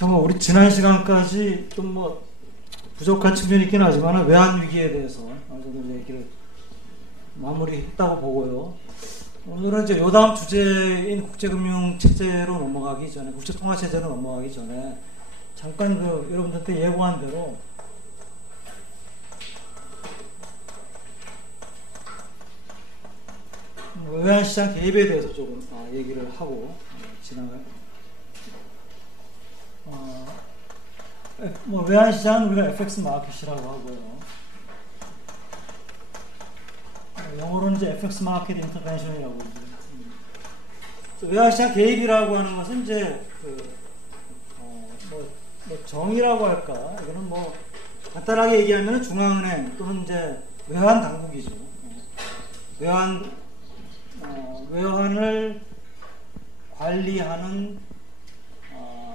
정말 우리 지난 시간까지 좀 뭐 부족한 측면이 있긴 하지만 외환 위기에 대해서 어느 정도 얘기를 마무리했다고 보고요. 오늘은 이제 요 다음 주제인 국제금융 체제로 넘어가기 전에, 국제통화 체제로 넘어가기 전에 잠깐 여러분들한테 예고한 대로 외환시장 개입에 대해서 조금 얘기를 하고 지나가요. 외환시장은 우리가 FX 마켓이라고 하고요. 영어로는 이제 FX 마켓 인터벤션이라고 하죠. 외환시장 개입이라고 하는 것은 이제 정의라고 할까? 이거는 뭐 간단하게 얘기하면 중앙은행 또는 이제 외환 당국이죠. 외환을 관리하는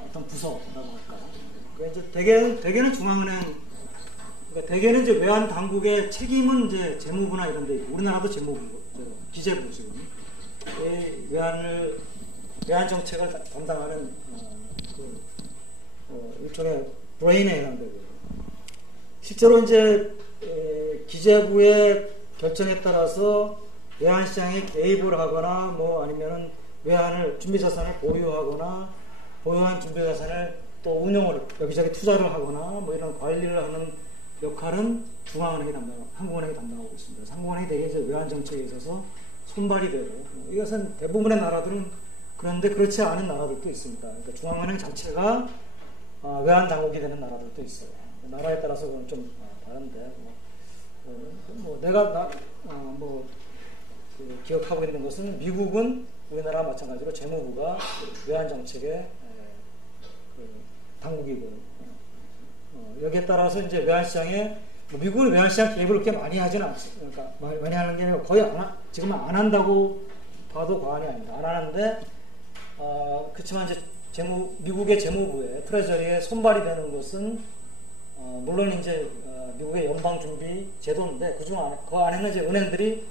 어떤 부서라고 할까. 그러니까 이제 대개는 중앙은행, 그러니까 대개는 이제 외환 당국의 책임은 이제 재무부나 이런 데 있고, 우리나라도 재무부, 기재부 지금 외환 정책을 담당하는 일종의 브레인에 해당되고요. 실제로 이제 기재부의 결정에 따라서 외환시장에 개입을 하거나 뭐 아니면은 외환을 준비자산을 보유하거나 보유한 준비자산을 또 운용을 여기저기 투자를 하거나 뭐 이런 관리를 하는 역할은 중앙은행이 한국은행이 담당하고 있습니다. 한국은행이 대개 이제 외환 정책에 있어서 손발이 되고, 이것은 대부분의 나라들은 그런데 그렇지 않은 나라들도 있습니다. 그러니까 중앙은행 자체가 외환 당국이 되는 나라들도 있어요. 나라에 따라서 그건 좀 다른데 내가 기억하고 있는 것은 미국은 우리나라와 마찬가지로 재무부가 외환 정책의 당국이고, 여기에 따라서 이제 외환시장에 미국은 외환시장 개입을 그렇게 많이 하지는 않습니다. 그러니까 많이 하는 게 아니라 거의 지금은 안 한다고 봐도 과언이 아닙니다. 안 하는데 그렇지만 이제 미국의 재무부에 트레저리에 손발이 되는 것은 물론 이제 미국의 연방준비 제도인데 그 안에는 이제 은행들이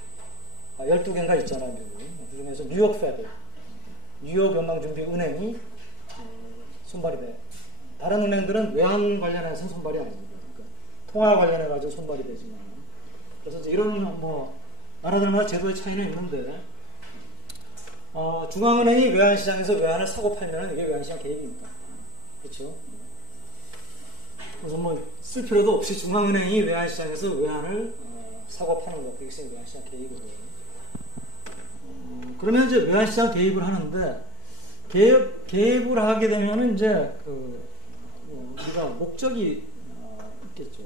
12개인가 있잖아요. 그 중에서 뉴욕 페드, 뉴욕 연방준비은행이 손발이 돼. 다른 은행들은 외환 관련해서는 손발이 아닙니다. 그러니까 통화 관련해가지고 손발이 되지만, 그래서 이제 이런 나라들마다 제도의 차이는 있는데, 중앙은행이 외환시장에서 외환을 사고 팔면 이게 외환시장 개입입니다. 그렇죠? 그래서 뭐 쓸 필요도 없이 중앙은행이 외환시장에서 외환을 사고 파는 것, 그게 외환시장 개입이고요. 그러면 이제 외환시장 개입을 하는데, 개입을 하게 되면은 이제 우리가 목적이 있겠죠.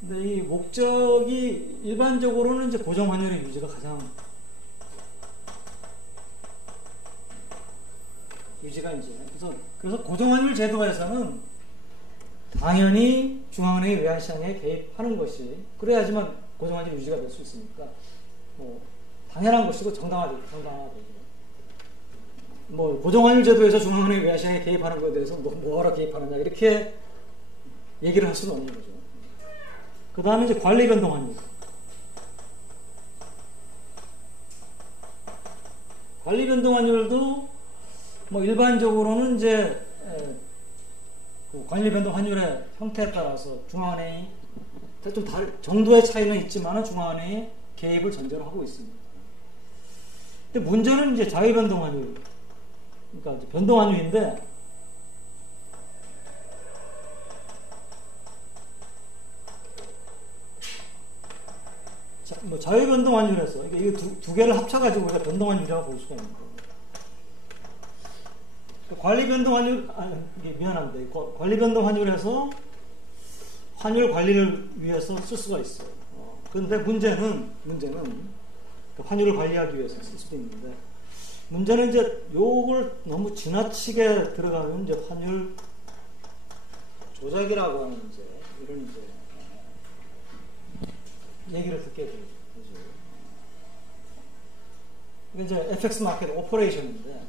근데 이 목적이 일반적으로는 이제 고정환율의 유지가 이제 그래서 고정환율 제도에서는 당연히 중앙은행이 외환시장에 개입하는 것이, 그래야지만 고정환율 유지가 될 수 있으니까 당연한 것이고 정당하죠. 뭐 고정환율 제도에서 중앙은행이 외환시장에 개입하는 것에 대해서 뭐하러 개입하느냐 이렇게 얘기를 할 수는 없는 거죠. 그 다음에 이제 관리변동환율. 관리변동환율도 뭐 일반적으로는 이제 관리변동환율의 형태에 따라서 중앙은행이 좀 정도의 차이는 있지만 중앙은행이 개입을 전제로 하고 있습니다. 근데 문제는 이제 자유변동환율, 그러니까 변동환율인데, 자유변동환율에서 이게 두 개를 합쳐가지고 우리가 변동환율이라고 볼 수가 있는 거예요. 관리변동환율에서 환율 관리를 위해서 쓸 수가 있어요. 그런데 문제는 환율을 관리하기 위해서 쓸 수도 있는데, 문제는 이제 요걸 너무 지나치게 들어가면 이제 환율 조작이라고 하는 이제 이런 이제 얘기를 듣게 되죠. 이게 이제 FX 마켓 오퍼레이션인데,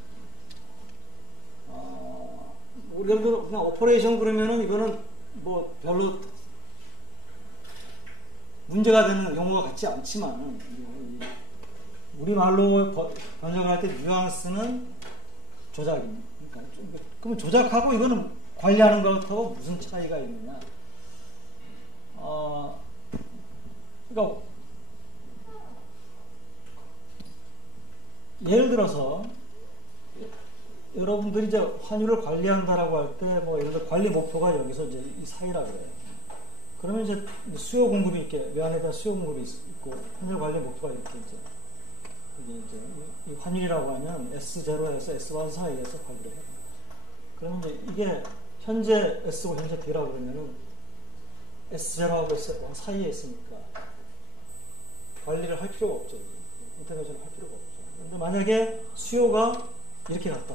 우리가 그냥 오퍼레이션 그러면은 이거는 뭐 별로 문제가 되는 용어가 같지 않지만, 우리말로 번역을 할 때 뉘앙스는 조작입니다. 그러니까 그럼 조작하고 이거는 관리하는 것하고 무슨 차이가 있느냐? 그러니까 예를 들어서 여러분들이 이제 환율을 관리한다라고 할 때 뭐 예를 들어 관리 목표가 여기서 이제 이 사이라 그래요. 그러면 이제 수요 공급이 이렇게 외환에 대한 수요 공급이 있고 환율 관리 목표가 이렇게 이제 이 환율이라고 하면 S0에서 S1 사이에서 관리를 해요. 그러면 이제 이게 현재 S고 현재 D라고 그러면은 S0하고 S1 사이에 있으니까 관리를 할 필요가 없죠. 인터벤션을 할 필요가 없죠. 근데 만약에 수요가 이렇게 갔다.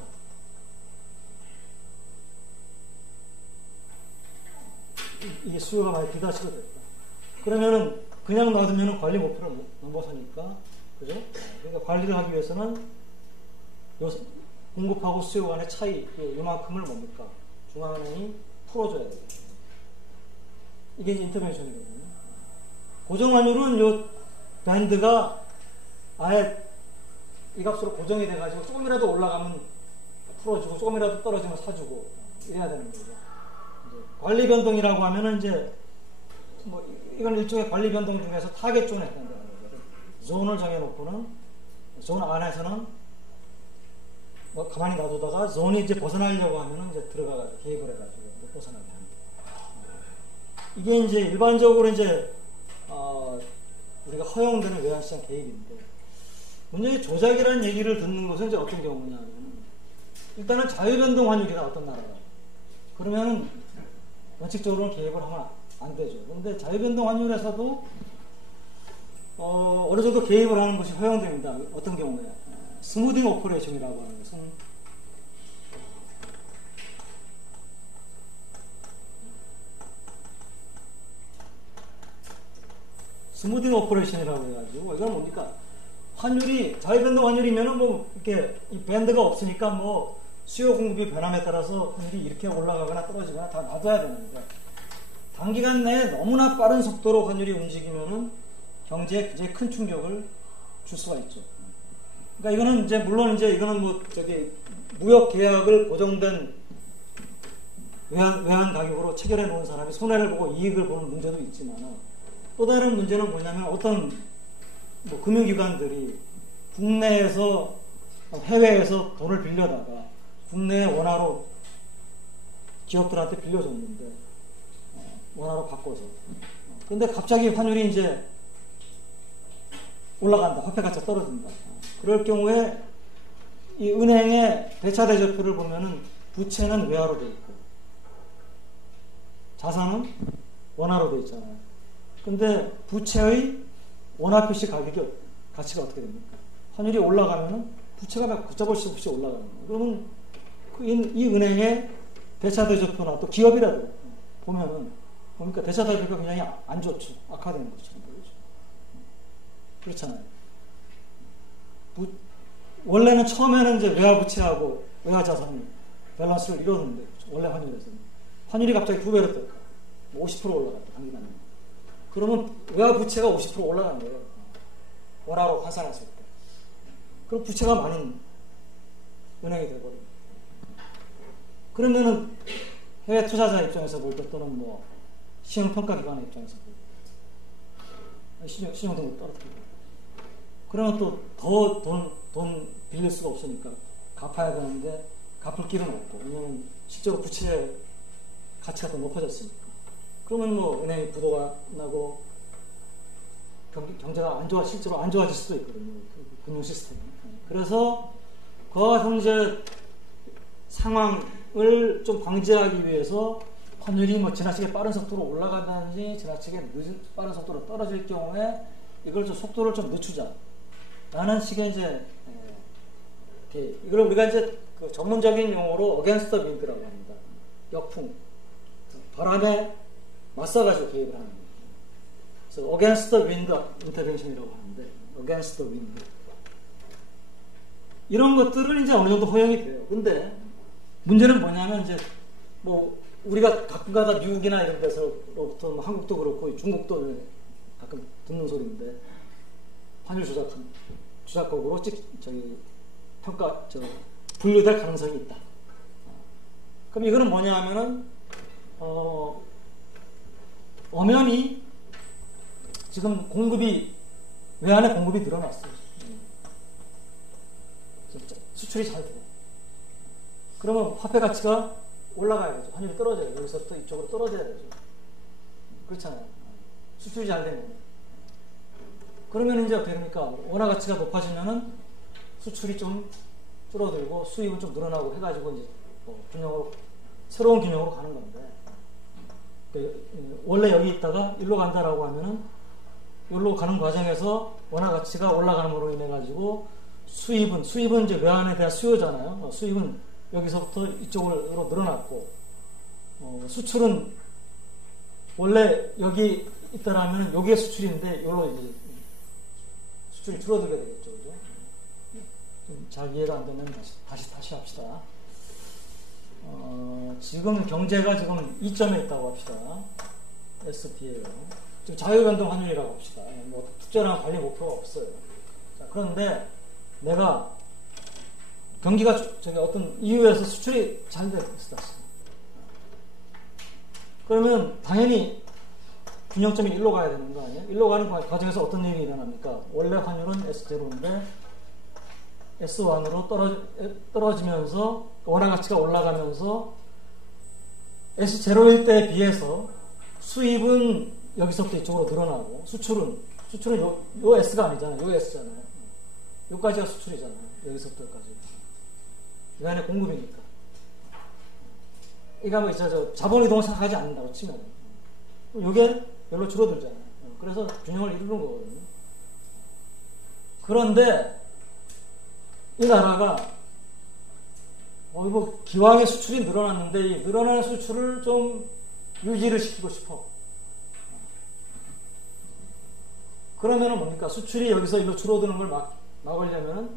이게 수요가 많이 비다시가 됐다. 그러면은 그냥 놔두면 관리 목표를 넘어서니까, 그죠? 그러니까 관리를 하기 위해서는 공급하고 수요 간의 차이, 요만큼을 뭡니까? 중앙은행이 풀어줘야 되겠죠. 이게 이제 인터벤션이거든요. 고정환율은 요 밴드가 아예 이 값으로 고정이 돼가지고 조금이라도 올라가면 풀어주고 조금이라도 떨어지면 사주고 이래야 되는 거죠. 관리 변동이라고 하면은 이제 뭐 이건 일종의 관리 변동 중에서 타겟 존에 해당되는 거죠. 존을 정해놓고는 존 안에서는 뭐 가만히 놔두다가 존이 이제 벗어나려고 하면은 이제 들어가가지고 개입을 해가지고 벗어나게 합니다. 이게 이제 일반적으로 이제 우리가 허용되는 외환시장 개입인데, 문제의 조작이라는 얘기를 듣는 것은 이제 어떤 경우냐면, 일단은 자유변동 환율이다 어떤 나라가. 그러면 원칙적으로는 개입을 하면 안 되죠. 그런데 자유변동 환율에서도 어느 정도 개입을 하는 것이 허용됩니다. 어떤 경우에 스무딩 오퍼레이션이라고 하는 것은 스무딩 오퍼레이션이라고 해가지고, 이건 뭡니까? 환율이 자유변동 환율이면은 뭐 이렇게 이 밴드가 없으니까 뭐 수요 공급이 변함에 따라서 환율이 이렇게 올라가거나 떨어지거나 다 놔둬야 되는데, 단기간 내에 너무나 빠른 속도로 환율이 움직이면은 경제에 굉장히 큰 충격을 줄 수가 있죠. 그러니까 이거는 이제 물론 이제 이거는 뭐 저기 무역 계약을 고정된 외환 가격으로 체결해 놓은 사람이 손해를 보고 이익을 보는 문제도 있지만, 또 다른 문제는 뭐냐면 어떤 뭐 금융기관들이 국내에서 해외에서 돈을 빌려다가 국내 원화로 기업들한테 빌려줬는데 원화로 바꿔서, 근데 갑자기 환율이 이제 올라간다, 화폐 가치가 떨어진다. 그럴 경우에 이 은행의 대차대조표를 보면은 부채는 외화로 돼 있고 자산은 원화로 돼 있잖아요. 근데 부채의 원화 표시 가치가 어떻게 됩니까? 환율이 올라가면은 부채가 막 걷잡을 수 없이 올라가는 거예요. 그러면 이 은행의 대차대조표나 또 기업이라도 보면은 그러니까 대차대조표가 굉장히 안 좋죠. 악화되는 것처럼 보이죠. 그렇잖아요. 원래는 처음에는 이제 외화 부채하고 외화 자산이 밸런스를 이뤘는데, 원래 환율에서는 환율이 갑자기 2배로 떴다. 50% 올라갔다, 단기간에. 그러면 외화 부채가 50% 올라간 거예요. 원화로 환산했을 때. 그럼 부채가 많은 은행이 되거든요. 그러면은 해외 투자자 입장에서 볼 때, 또는 뭐 신용평가기관의 입장에서 볼 때, 신용등급 떨어뜨리고, 그러면 또 더 돈 빌릴 수가 없으니까 갚아야 되는데 갚을 길은 없고, 왜냐면 실제로 부채 가치가 더 높아졌으니까. 그러면 뭐 은행이 부도가 나고 경제가 실제로 안 좋아질 수도 있거든요. 금융 시스템이. 그래서 그와 같은 이제 상황을 좀 방지하기 위해서 환율이 뭐 지나치게 빠른 속도로 올라간다든지 지나치게 빠른 속도로 떨어질 경우에 이걸 좀 속도를 좀 늦추자 라는 식의 이제 이걸 우리가 이제 그 전문적인 용어로 against the wind라고 합니다. 역풍, 바람에 맞서가지고 개입을 하는 거예요. 그래서 against the wind intervention이라고 하는데, against the wind, 이런 것들은 이제 어느 정도 허용이 돼요. 근데 문제는 뭐냐면, 이제 뭐 우리가 가끔가다 미국이나 이런 데서로부터 뭐 한국도 그렇고 중국도 가끔 듣는 소리인데, 환율 조작법으로 분류될 가능성이 있다. 그럼 이거는 뭐냐 하면은 엄연히 지금 외환의 공급이 늘어났어요. 수출이 잘 돼요. 그러면 화폐 가치가 올라가야 되죠. 환율이 떨어져야 돼요. 여기서부터 이쪽으로 떨어져야 되죠. 그렇잖아요. 수출이 잘 되면. 그러면 이제 어떻게 됩니까? 원화 가치가 높아지면은 수출이 좀 줄어들고 수입은 좀 늘어나고 해가지고 이제 새로운 균형으로 가는 건데, 원래 여기 있다가 일로 간다라고 하면은 일로 가는 과정에서 원화 가치가 올라가는으로 인해 가지고 수입은 이제 외환에 대한 수요잖아요. 수입은 여기서부터 이쪽으로 늘어났고, 수출은 원래 여기 있다라면 여기에 수출인데 여기로 이제 수출이 줄어들게 되겠죠, 그죠? 잘 이해가 안 되면 다시 합시다. 지금 경제가 지금 2점에 있다고 합시다. SP예요. 지금 자유변동 환율이라고 합시다. 뭐 특별한 관리 목표가 없어요. 자, 그런데 내가 경기가 어떤 이유에서 수출이 잘 됐다. 그러면 당연히 균형점이 일로 가야 되는 거 아니에요? 일로 가는 과정에서 어떤 일이 일어납니까? 원래 환율은 S0인데 S1으로 떨어지면서 원화 가치가 올라가면서 S0일 때에 비해서 수입은 여기서부터 이쪽으로 늘어나고 수출은 요 S가 아니잖아요. 요 S잖아요. 요까지가 수출이잖아요. 여기서부터 여기까지. 외환의 공급이니까. 이거 뭐 있죠. 자본이동을 생각하지 않는다고 치면. 요게 별로 줄어들잖아요. 그래서 균형을 이루는 거거든요. 그런데 이 나라가 뭐 기왕에 수출이 늘어났는데 이 늘어나는 수출을 좀 유지를 시키고 싶어. 그러면은 뭡니까? 수출이 여기서 일로 줄어드는 걸 막으려면은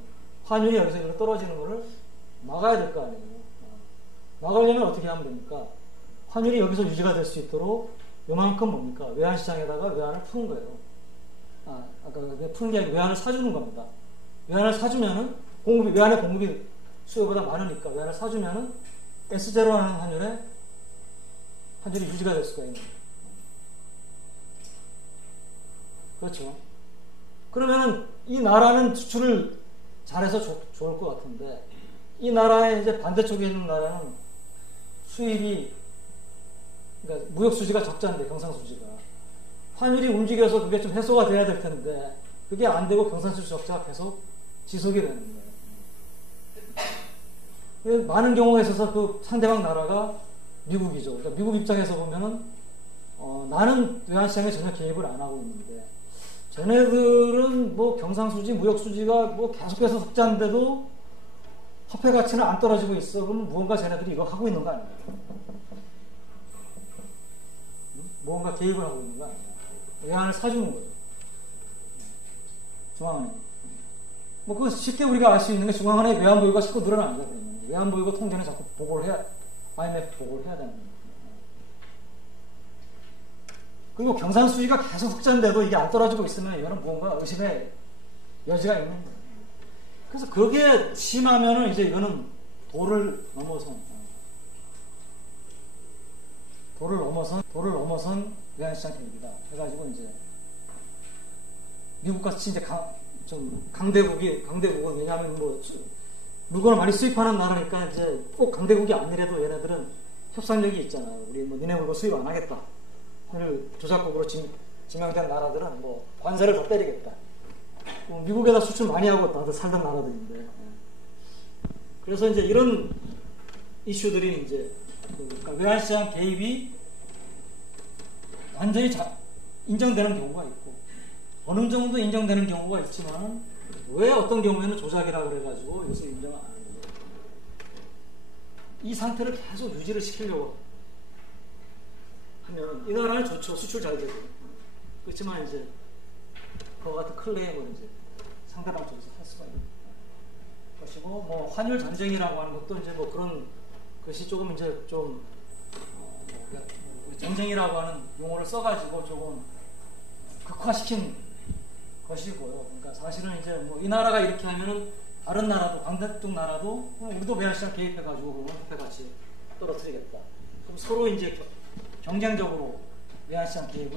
환율이 여기서 일로 떨어지는 거를 막아야 될 거 아니에요. 막으려면 어떻게 하면 됩니까? 환율이 여기서 유지가 될 수 있도록 요만큼 뭡니까? 외환시장에다가 외환을 푸는 거예요. 아까 푸는 게 아니라 외환을 사주는 겁니다. 외환을 사주면은 외환의 공급이 수요보다 많으니까 외환을 사주면은 S0라는 환율이 유지가 될 수가 있는 거예요. 그렇죠. 그러면은 이 나라는 수출을 잘해서 좋을 것 같은데, 이 나라의 이제 반대쪽에 있는 나라는 수입이, 그러니까 무역 수지가 적자인데, 경상 수지가 환율이 움직여서 그게 좀 해소가 돼야 될 텐데 그게 안 되고 경상 수지 적자가 계속 지속이 되는 거예요. 많은 경우에 있어서 그 상대방 나라가 미국이죠. 그러니까 미국 입장에서 보면은 나는 외환시장에 전혀 개입을 안 하고 있는데, 쟤네들은 뭐 경상수지, 무역수지가 뭐 계속해서 적자인데도 화폐 가치는 안 떨어지고 있어. 그러면 무언가 쟤네들이 이거 하고 있는 거 아니에요? 무언가 개입을 하고 있는 거 아니에요? 외환을 사주는 거죠. 중앙은행. 뭐 그거 쉽게 우리가 알 수 있는 게 중앙은행의 외환 보유가 자꾸 늘어납니다. 그러면 외환 보유가 통계는 자꾸 IMF 보고를 해야 되는 거예요. 그리고 경상수지가 계속 흑자인데도 이게 안 떨어지고 있으면 이거는 무언가 의심의 여지가 있는 거예요. 그래서 그게 심하면은 이제 이거는 도를 넘어선 외환시장 개입이다. 해가지고 이제 미국같이 이제 강대국은 왜냐하면 뭐 물건을 많이 수입하는 나라니까 이제 꼭 강대국이 아니래도 얘네들은 협상력이 있잖아요. 우리 뭐 니네 물건 수입 안 하겠다. 조작국으로 지명된 나라들은 뭐 관세를 더 때리겠다. 미국에다 수출 많이 하고 다들 살던 나라들인데. 그래서 이제 이런 이슈들이 이제 그러니까 외환시장 개입이 완전히 인정되는 경우가 있고, 어느 정도 인정되는 경우가 있지만 왜 어떤 경우에는 조작이라 그래가지고 요새 인정을 안 하는 거예요. 이 상태를 계속 유지를 시키려고 하면 이 나라는 좋죠. 수출 잘 되고. 그렇지만 이제 그와 같은 클레임을 이제 상대방 쪽에서 할 수가 있는 것이고, 뭐 환율 전쟁이라고 하는 것도 이제 뭐 그런 것이 조금 이제 좀 전쟁이라고 하는 용어를 써가지고 조금 극화시킨 것이고요. 그러니까 사실은 이제 뭐 이 나라가 이렇게 하면은 다른 나라도 반대쪽 나라도 우리도 외환시장 개입해가지고 그러면 화폐 가치 떨어뜨리겠다. 그럼 서로 이제 경쟁적으로 외환시장 개입을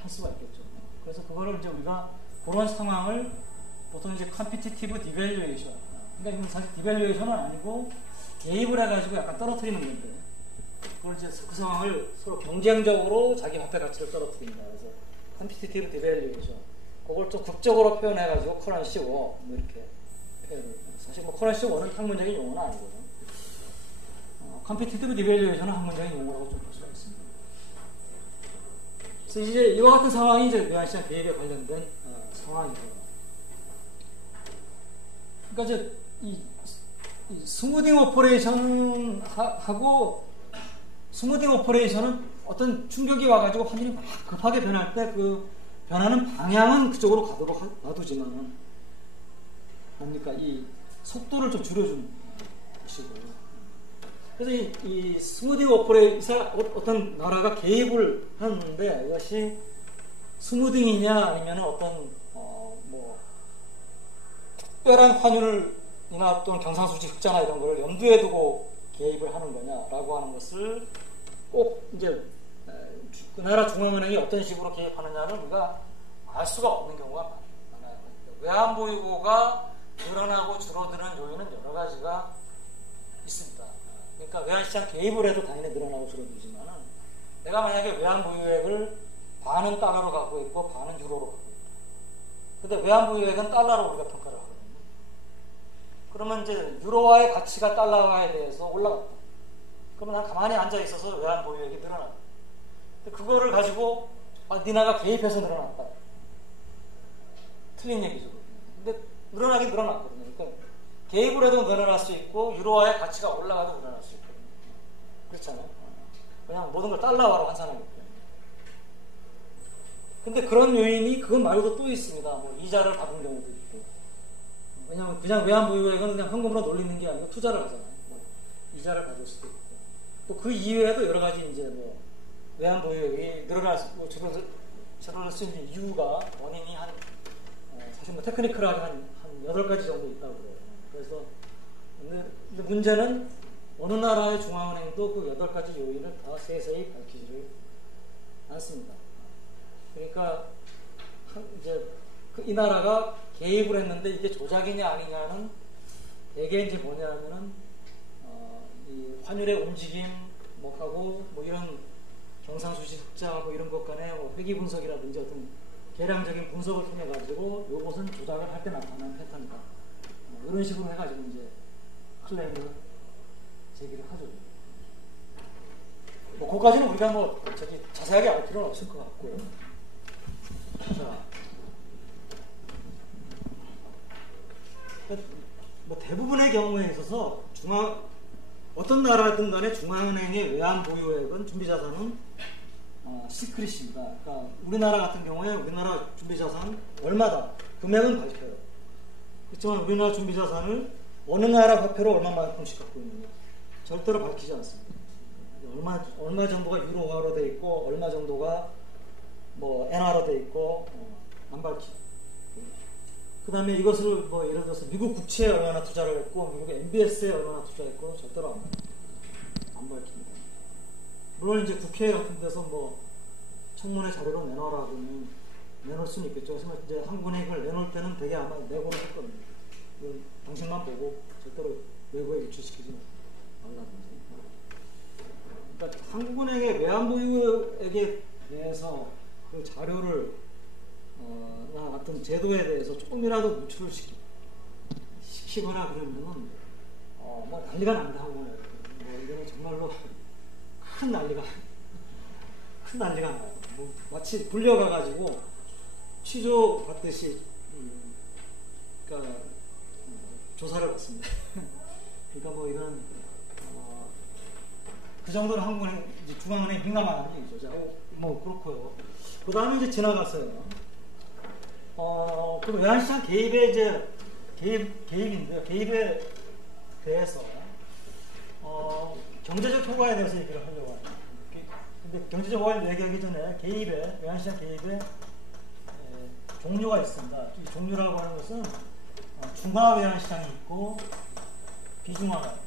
할 수가 있겠죠. 그래서 그거를 이제 우리가 그런 상황을 보통 이제 컴피티티브 디밸류에이션. 그러니까 이건 사실 디밸류에이션은 아니고 개입을 해가지고 약간 떨어뜨리는 건데, 그걸 이제 그 상황을 서로 경쟁적으로 자기 화폐 가치를 떨어뜨립니다. 그래서 컴피티티브 디밸류에이션. 그걸 좀 극적으로 표현해가지고 커런시 워 뭐 이렇게. 사실 뭐 커런시 워는 학문적인 용어는 아니고요. 컴피티티브 디밸류에이션은 학문적인 용어라고 좀 볼 수가 있습니다. 그래서 이제 이와 같은 상황이 이제 외환시장 개입에 관련된 상황이고요. 그러니까 이제 이 스무딩 오퍼레이션하고 스무딩 오퍼레이션은 어떤 충격이 와가지고 환율이 막 급하게 변할 때 그 변하는 방향은 그쪽으로 가도록 놔두지만 뭡니까 이 속도를 좀 줄여주는 것이고요. 그래서 이 스무딩 오퍼레이션 어떤 나라가 개입을 하는데 이것이 스무딩이냐 아니면 어떤 뭐 특별한 환율이나 또는 경상수지 흑자나 이런 거를 염두에 두고 개입을 하는 거냐라고 하는 것을 꼭 이제 그 나라 중앙은행이 어떤 식으로 개입하느냐를 우리가 알 수가 없는 경우가 많아요. 외환보유고가 늘어나고 줄어드는 요인은 여러 가지가 있습니다. 그러니까 외환시장 개입을 해도 당연히 늘어나고 줄어들지만 내가 만약에 외환보유액을 반은 달러로 갖고 있고 반은 유로로 갖고 있다. 근데 외환보유액은 달러로 우리가 평가를 하거든요. 그러면 이제 유로화의 가치가 달러화에 대해서 올라갔다. 그러면 난 가만히 앉아 있어서 외환보유액이 늘어났다. 근데 그거를 가지고 니나가 개입해서 늘어났다. 틀린 얘기죠. 근데 늘어나긴 늘어났거든요. 그러니까 개입을 해도 늘어날 수 있고 유로화의 가치가 올라가도 늘어날 수 있거든요. 그렇잖아요. 그냥 모든 걸 달러화로 환산하기 때문에. 근데 그런 요인이 그것 말고도 또 있습니다. 뭐 이자를 받은 경우도 있고. 왜냐하면 그냥 외환보유액은 그냥 현금으로 놀리는 게 아니고 투자를 하잖아요. 뭐 이자를 받을 수도 있고. 또 그 이외에도 여러 가지 이제 뭐 외환보유액이 늘어날 수 있고 줄어들 수 있는 이유가 원인이 사실 뭐 테크니컬하게 한 8가지 정도 있다고 그래요. 그래서 근데 문제는 어느 나라의 중앙은행도 그 8가지 요인을 다 세세히 밝히지를 않습니다. 그러니까 이제 이 나라가 개입을 했는데 이게 조작이냐 아니냐는 대개 이제 뭐냐면은 이 환율의 움직임 하고 뭐 이런 경상수지 흑자 뭐 이런 것 간의 뭐 회귀 분석이라든지 어떤 계량적인 분석을 통해 가지고 요것은 조작을 할 때 나타나는 패턴이다. 이런 식으로 해가지고 이제 클레임을 제기를 하죠. 뭐 그까지는 우리가 뭐 자세하게 알 필요는 없을 것 같고요. 자, 뭐 대부분의 경우에 있어서 어떤 나라든 간에 중앙은행의 외환보유액은 준비자산은 시크릿입니다. 그러니까 우리나라 같은 경우에 우리나라 준비자산 얼마다 금액은 밝혀요. 그렇지만 우리나라 준비자산을 어느 나라 화폐로 얼마만큼씩 갖고 있느냐 절대로 밝히지 않습니다. 얼마 정도가 유로화로 돼 있고 얼마 정도가 뭐 엔화로 돼 있고 안 밝히고. 그 다음에 이것을 뭐 예를 들어서 미국 국채에 얼마나 투자를 했고 미국 MBS에 얼마나 투자했고 절대로 안 밝힙니다. 물론 이제 국회 같은 데서 뭐 청문회 자료로 내놔라 그러면 내놓을 수는 있겠죠. 하지만 이제 한국은행이 그걸 내놓을 때는 되게 아마 내고는 할 겁니다. 당신만 보고 절대로 외부에 유출시키지 말라든지. 그러니까 한국은행의 외환보유액에 대해서 그 자료를 나 같은 제도에 대해서 조금이라도 노출을 시키거나 그러면은 뭐 난리가 난다 하고 뭐 이거는 정말로 큰 난리가 나요. 뭐 마치 불려가가지고 취조 받듯이 그러니까 조사를 받습니다. 그러니까 뭐 이런 그 정도는 한국은행 중앙은행 민감한 얘기죠. 뭐 그렇고요. 그 다음에 이제 지나갔어요. 그 외환시장 개입의 이제 개입인데요. 개입에 대해서 경제적 효과에 대해서 얘기를 하려고 합니다. 근데 경제적 효과를 얘기하기 전에 외환시장 개입의 종류가 있습니다. 이 종류라고 하는 것은 중화 외환시장이 있고 비중화가 있고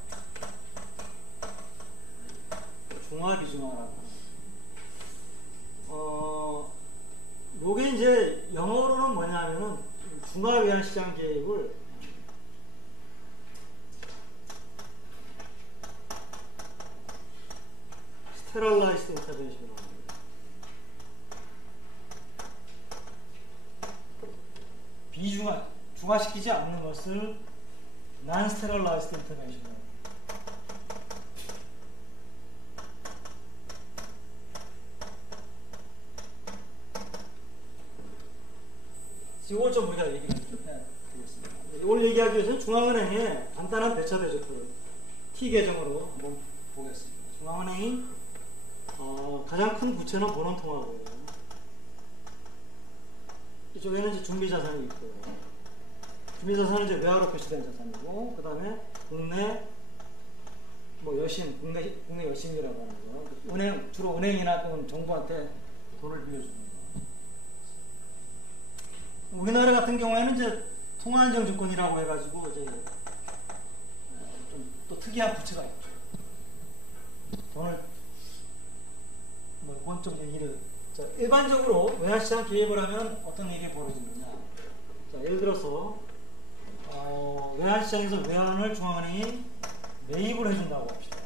중화 비중화라고. 요게 이제 영어로는 뭐냐면은 중화 외환시장 개입을 스테럴라이스드 인터벤션이라고 합니다. 중화시키지 않는 것을 non-sterilized intervention. 이걸 좀 우리가 얘기해보겠습니다. 이걸 얘기하기 위해서는 중앙은행의 간단한 대처 대조표 T 계정으로 한번 보겠습니다. 중앙은행이 가장 큰 부채는 본원통화고요. 이쪽에는 이제 준비자산이 있고요. 준비자산은 이제 외화로 표시된 자산이고, 그 다음에 국내 여신, 국내 여신이라고 하는 거. 주로 은행이나 또는 정부한테 돈을 빌려주는 거. 우리나라 같은 경우에는 이제 통화안정증권이라고 해가지고 이제 좀 또 특이한 부채가 있죠. 돈을 그건 좀 얘기를. 자, 일반적으로 외환시장 개입을 하면 어떤 일이 벌어지느냐. 자, 예를 들어서 외환시장에서 외환을 중앙은행이 매입을 해준다고 합시다.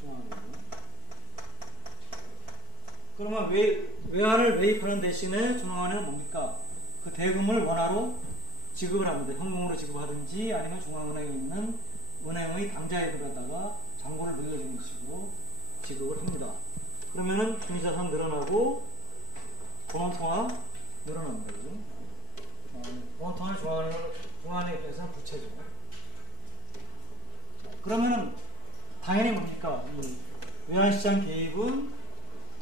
중앙은행이. 그러면 외환을 매입하는 대신에 중앙은행은 뭡니까? 그 대금을 원화로 지급을 합니다. 현금으로 지급하든지 아니면 중앙은행에 있는 은행의 당좌에다가 잔고를 늘려주는 식으로 지급을 합니다. 그러면은 준비자산 늘어나고 본원통화 늘어납니다. 본원통화는 중앙은행 입장에서는 부채죠. 그러면은 당연히 뭡니까? 이 외환시장 개입은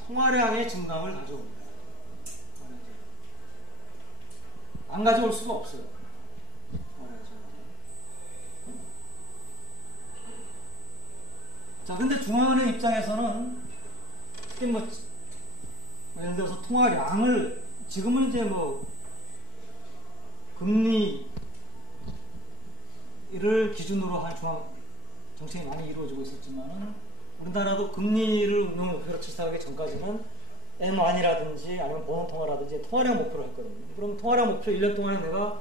통화량의 증강을 가져옵니다. 안 가져올 수가 없어요. 자, 근데 중앙은행 입장에서는 특히 예를 들어서 통화량을 지금은 이제 금리를 기준으로 한 중앙 정책이 많이 이루어지고 있었지만은 우리나라도 금리를 운용 목표로 출시하기 전까지는 M1이라든지 아니면 본원통화라든지 통화량 목표를 했거든요. 그럼 통화량 목표 1년 동안에 우리나라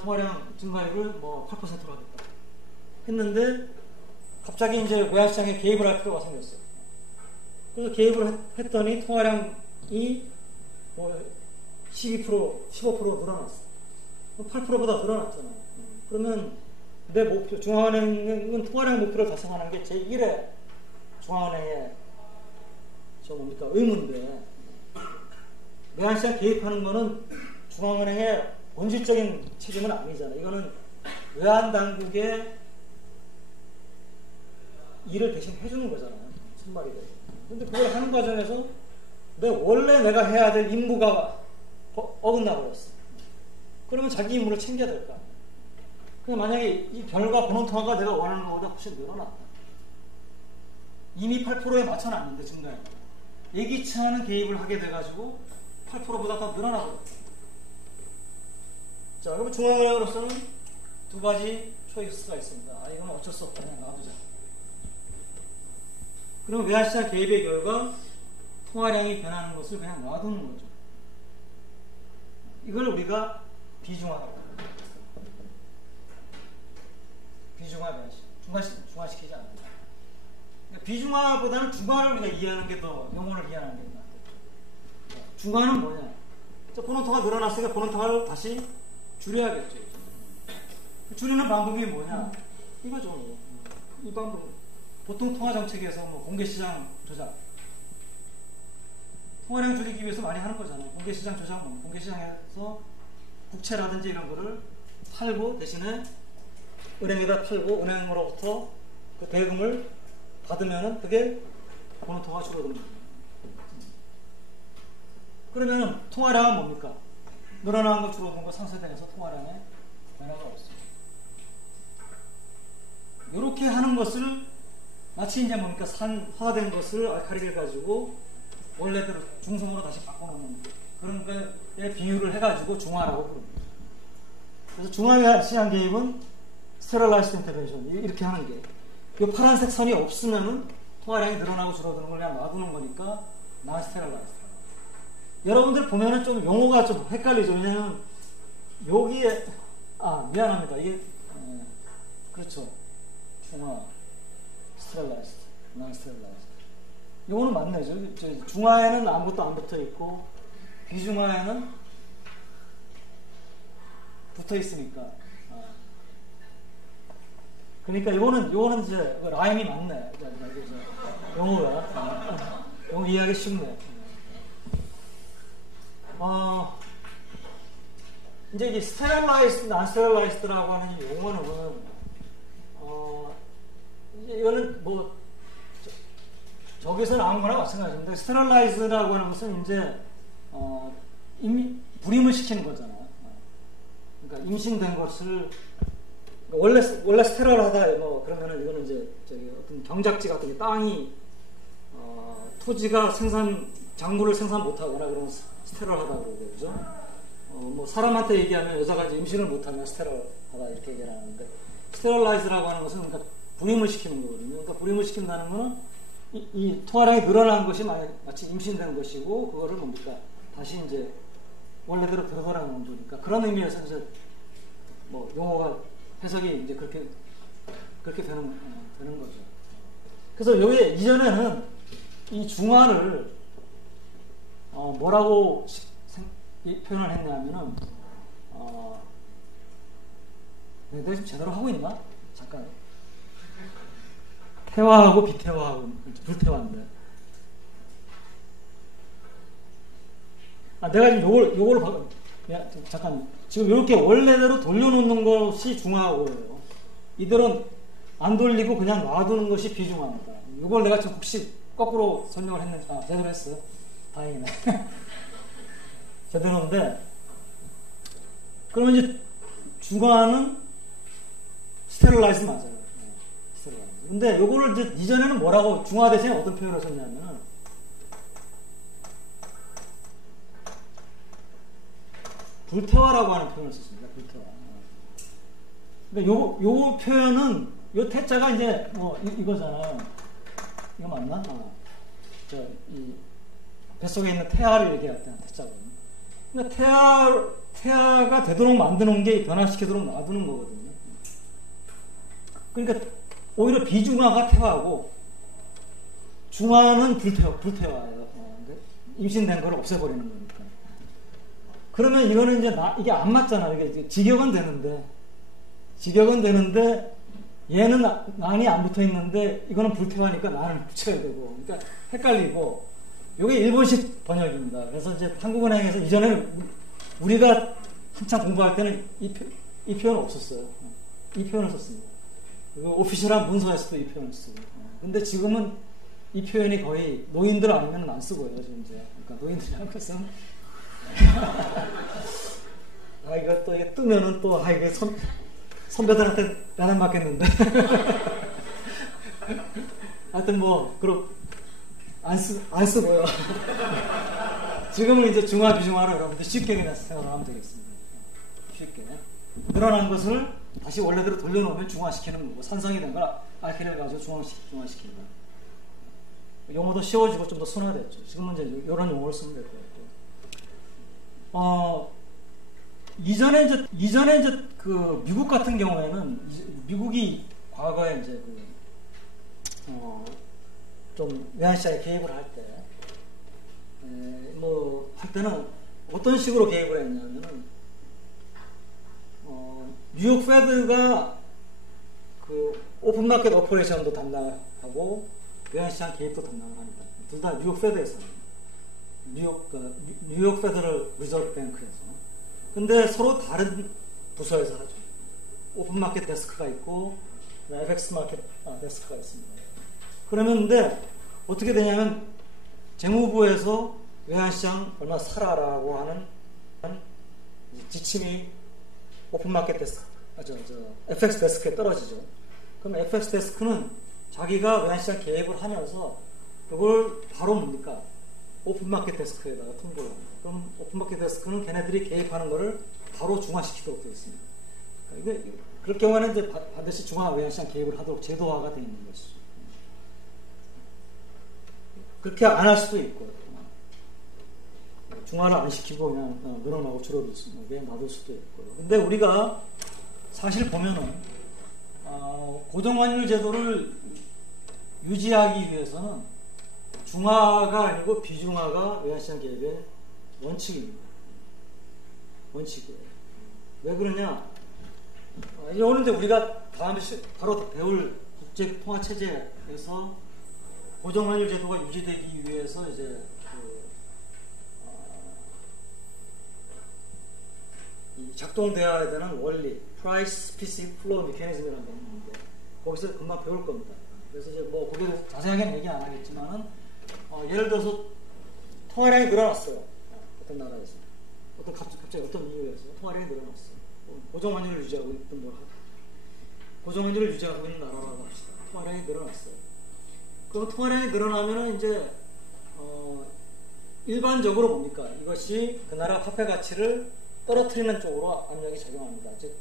통화량 증가율을 8%로 하겠다 했는데 갑자기 이제 외환시장에 개입을 할 필요가 생겼어요. 그래서 개입을 했더니 통화량이 12%, 15% 늘어났어. 8%보다 늘어났잖아요. 그러면 내 목표, 중앙은행은 통화량 목표를 달성하는 게 제1의 중앙은행의 의무인데, 외환시장 개입하는 거는 중앙은행의 본질적인 책임은 아니잖아요. 이거는 외환당국의 일을 대신 해주는 거잖아요. 손발이 되고. 근데 그걸 하는 과정에서 원래 내가 해야 될 임무가 어긋나 버렸어. 그러면 자기 임무를 챙겨야 될까? 근데 만약에 이 별과 본원통화가 내가 원하는 것보다 훨씬 늘어났다. 이미 8%에 맞춰놨는데 증가율. 예기치 않은 개입을 하게 돼가지고 8%보다 더 늘어나거든요. 자, 그럼 중앙은행으로서는 두 가지 초이스가 있습니다. 이건 어쩔 수 없다. 그냥 놔두자. 그럼 외환시장 개입의 결과 통화량이 변하는 것을 그냥 놔두는 거죠. 이걸 우리가 비중화라고 합니다. 비중화 외환시장. 중화시키지 않는다. 비중화보다는 중화를 우리가 이해하는 게 더 용어를 이해하는 게 낫죠. 중화는 뭐냐? 본원통화 늘어났으니까 본원통화를 다시 줄여야겠죠. 줄이는 방법이 뭐냐? 이거죠. 이 방법. 보통 통화정책에서 공개시장 조작, 통화량 줄이기 위해서 많이 하는 거잖아요. 공개시장 조작, 공개시장에서 국채라든지 이런 거를 팔고 대신에 은행에다 팔고 은행으로부터 그 대금을 받으면은 그게 본원통화가 줄어듭니다. 그러면은 통화량은 뭡니까? 늘어나는 거 줄어든 거 상쇄되면서 통화량에 변화가 없습니다. 이렇게 하는 것을 마치 이제 뭡니까? 산화된 것을 알칼리를 가지고 원래대로 중성으로 다시 바꿔놓는 그런 거에 비유를 해가지고 중화라고 부릅니다. 그래서 중화시장 개입은 스테럴라이즈 인터벤션 이렇게 하는 게, 이 파란색 선이 없으면은 통화량이 늘어나고 줄어드는 걸 그냥 놔두는 거니까 난 스테럴라이즈. 여러분들 보면은 좀 용어가 좀 헷갈리죠. 왜냐면 여기에 미안합니다. 이게 그렇죠. 중화 스테럴라이즈, 난 스테럴라이즈. 이거는 맞네요. 중화에는 아무것도 안 붙어 있고 비중화에는 붙어 있으니까. 그러니까 요거는 이제 라임이 맞네. 용어가 용어 이해하기 쉽네. 이제 이 스테릴라이즈, 난스테릴라이즈드라고 하는 이 용어는 이거는 뭐 저기서 나온 거나 마찬가지인데, 스테릴라이즈라고 하는 것은 이제 불임을 시키는 거잖아요. 그러니까 임신된 것을 원래 스테럴하다 뭐 그러면은 이거는 이제 어떤 경작지 같은 게 땅이 토지가 작물을 생산 못하거나 그러면 스테럴하다 그러고 그죠? 뭐 사람한테 얘기하면 여자가 이제 임신을 못하면 스테럴하다 이렇게 얘기를 하는데, 스테럴라이즈라고 하는 것은 그러니까 불임을 시키는 거거든요. 그러니까 불임을 시킨다는 거는 이 토화량이 늘어난 것이 마치 임신된 것이고, 그거를 뭡니까 다시 이제 원래대로 들어가라는 거니까, 그런 의미에서 이제 뭐 용어가 해석이 이제 그렇게 되는 거죠. 그래서 여기 이전에는 이 중화를 뭐라고 표현을 했냐면은 내가 지금 제대로 하고 있나? 잠깐. 태화하고 비태화하고 불태화인데. 내가 지금 요걸 잠깐 지금 이렇게 원래대로 돌려놓는 것이 중화고예요. 이대로 안 돌리고 그냥 놔두는 것이 비중화입니다. 이걸 내가 지금 혹시 거꾸로 설명을 했는지 제대로 했어요. 다행이네. 제대로인데, 그러면 이제 중화는 스테릴라이즈 맞아요. 스테릴라이즈. 근데 요거를 이제 이전에는 뭐라고 중화 대신에 어떤 표현을 썼냐면은 불태화라고 하는 표현을 썼습니다. 불태화. 그러니까 요 표현은 요 태자가 이제 뭐 이거잖아요. 이거 맞나? 이 뱃속에 있는 태아를 얘기할 때 태자거든요. 그러니까 태아가 되도록 만드는 게 변화시키도록 놔두는 거거든요. 그러니까 오히려 비중화가 태화고 중화는 불태화예요. 임신된 걸 없애버리는 거니까. 그러면 이거는 이제 이게 안 맞잖아요. 이게 직역은 되는데 얘는 난이 안 붙어 있는데 이거는 불태화니까 난을 붙여야 되고, 그러니까 헷갈리고. 이게 일본식 번역입니다. 그래서 이제 한국은행에서 이전에는 우리가 한참 공부할 때는 이 표현 없었어요. 이 표현을 썼습니다. 그리고 오피셜한 문서에서도 이 표현을 쓰고. 근데 지금은 이 표현이 거의 노인들 아니면 안 쓰고요. 지금 이제. 그러니까 노인들이 하고 있으면 이거 또 이게 뜨면은 또 이게 선배들한테 나는 맞겠는데. 하여튼 뭐 안 쓰고요. 지금은 이제 중화 비중화로 여러분들 쉽게 그냥 생각을 하면 되겠습니다. 쉽게 늘어난 것을 다시 원래대로 돌려놓으면 중화시키는 거고, 산성이 된 걸 알키를 가지고 중화시키는 거. 용어도 쉬워지고 좀 더 순화됐죠. 지금은 이제 이런 용어를 쓰면 될 것 같고. 이전에 이제 그 미국 같은 경우에는 미국이 과거에 이제 좀 외환시장에 개입을 할 때, 할 때는 어떤 식으로 개입을 했냐면은, 뉴욕 페드가 그 오픈마켓 오퍼레이션도 담당하고 외환시장 개입도 담당을 합니다. 둘 다 뉴욕 페드에서, 뉴욕 페더럴 리저브 뱅크에서. 근데 서로 다른 부서에서 하죠. 오픈마켓 데스크가 있고 FX 마켓 데스크가 있습니다. 그러면 근데 어떻게 되냐면 재무부에서 외환시장 얼마 사라라고 하는 지침이 오픈마켓 데스크, FX 데스크에 떨어지죠. 그럼 FX 데스크는 자기가 외환시장 개입을 하면서 그걸 바로 뭡니까? 오픈마켓 데스크에다가 통보를 합니다. 그럼 오픈마켓 데스크는 걔네들이 개입하는 거를 바로 중화시키도록 되어 있습니다. 그럴 경우에는 이제 반드시 중화 외환시장 개입을 하도록 제도화가 되어 있는 것이죠. 그렇게 안 할 수도 있고, 중화를 안 시키고 그냥 늘어나고 줄어들게 놔둘 수도 있고. 근데 우리가 사실 보면은, 고정환율 제도를 유지하기 위해서는 중화가 아니고 비중화가 외환시장 개입의 원칙입니다. 원칙이에요. 왜 그러냐? 오늘 이제 우리가 다음에 바로 배울 국제통화체제에서 고정환율 제도가 유지되기 위해서 이제 작동되어야 되는 원리, Price Specific Flow Mechanism이라는 게 있는데 거기서 금방 배울 겁니다. 그래서 이제 뭐 거기에 자세하게는 얘기 안 하겠지만은 예를 들어서 통화량이 늘어났어요. 어떤 나라에서 갑자기 어떤 이유에서 통화량이 늘어났어요. 고정환율을 유지하고 있던 뭐 고정환율을 유지하고 있는 나라라고 합시다. 통화량이 늘어났어요. 그럼 통화량이 늘어나면은 이제 일반적으로 뭡니까? 이것이 그 나라 화폐 가치를 떨어뜨리는 쪽으로 압력이 작용합니다. 즉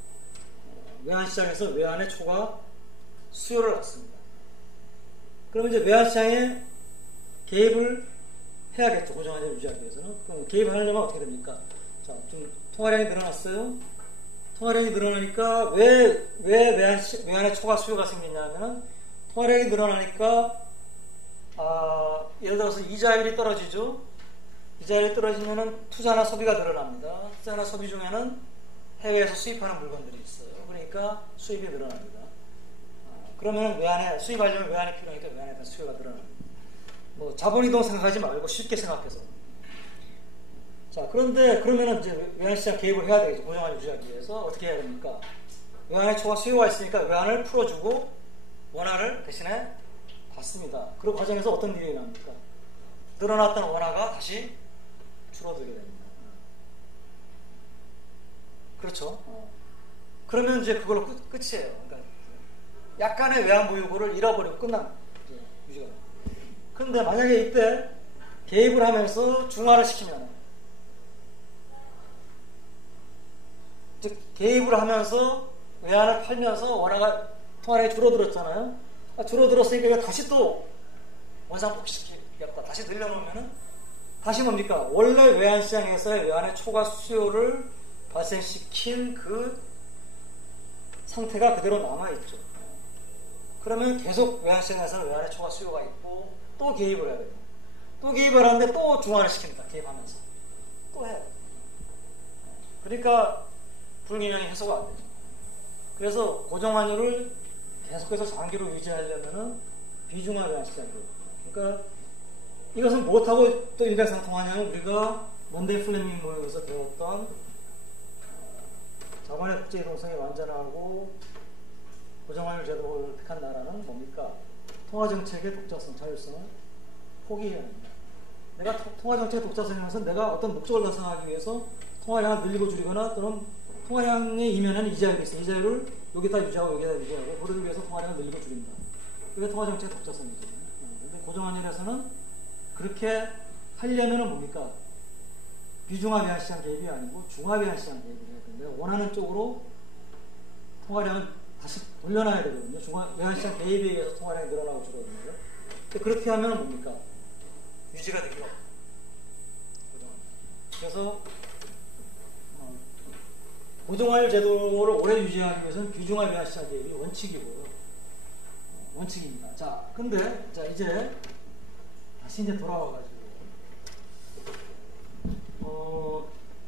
외환시장에서 외환의 초과 수요를 낳습니다. 그러면 이제 외환시장에 개입을 해야겠죠. 고정환율을 유지하기 위해서는. 그럼 개입을 하려면 어떻게 됩니까? 자, 좀 통화량이 늘어났어요. 통화량이 늘어나니까 왜 외환의 초과 수요가 생기냐면 통화량이 늘어나니까 예를 들어서 이자율이 떨어지죠. 이자율이 떨어지면은 투자나 소비가 늘어납니다. 투자나 소비 중에는 해외에서 수입하는 물건들이 있어요. 그러니까 수입이 늘어납니다. 그러면 외환에 수입하려면 외환이 필요하니까 외환에 대한 수요가 늘어납니다. 뭐 자본이동 생각하지 말고 쉽게 생각해서. 자, 그런데 그러면은 이제 외환시장 개입을 해야 되겠죠. 고정환율 유지하기 위해서 어떻게 해야 됩니까? 외환의 초과 수요가 있으니까 외환을 풀어주고 원화를 대신에 받습니다. 그 과정에서 어떤 일이 일어납니까? 늘어났던 원화가 다시 줄어들게 됩니다. 그렇죠? 그러면 이제 그걸로 끝이에요. 그러니까 약간의 외환 보유고를 잃어버리고 끝난 유지가. 그런데 만약에 이때 개입을 하면서 중화를 시키면, 즉 개입을 하면서 외환을 팔면서 원화가 통화량이 줄어들었잖아요. 줄어들었으니까 이거 다시 또 원상복귀시키겠다. 다시 늘려놓으면은 다시 뭡니까? 원래 외환시장에서의 외환의 초과 수요를 발생시킨 그 상태가 그대로 남아있죠. 그러면 계속 외환시장에서는 외환의 초과 수요가 있고 또 개입을 해야 돼요. 또 개입을 하는데 또 중화를 시킵니다. 개입하면서. 또 해요. 그러니까 불균형이 해소가 안 되죠. 그래서 고정환율을 계속해서 장기로 유지하려면은 비중화 외환시장이에요. 그러니까 이것은 무엇하고 또 일맥상통하냐면 우리가 먼데이 플레밍 모임에서 배웠던 자본의 국제 이동성이 완전하고 고정환율 제도를 택한 나라는 뭡니까? 통화정책의 독자성, 자율성을 포기해야 합니다. 내가 통화정책의 독자성이면서 내가 어떤 목적을 달성하기 위해서 통화량을 늘리고 줄이거나 또는 통화량의 이면에는 이자율이 있어요. 이자율을 여기다 유지하고 여기다 유지하고 그러기 위해서 통화량을 늘리고 줄인다. 그게 통화정책의 독자성이죠. 근데 고정환율에서는 그렇게 하려면은 뭡니까? 비중화 외환시장 개입이 아니고 중화 외환시장 개입을 해야 되는데 원하는 쪽으로 통화량을 다시 돌려놔야 되거든요. 외환시장 개입에 의해서 통화량이 늘어나고 줄어드는데 그렇게 하면 뭡니까? 유지가 되기가 없어요. 그래서 고정환율 제도를 오래 유지하기 위해서는 비중화 외환시장 개입이 원칙이고요. 원칙입니다. 자, 근데 이제 다시 이제 돌아와가지고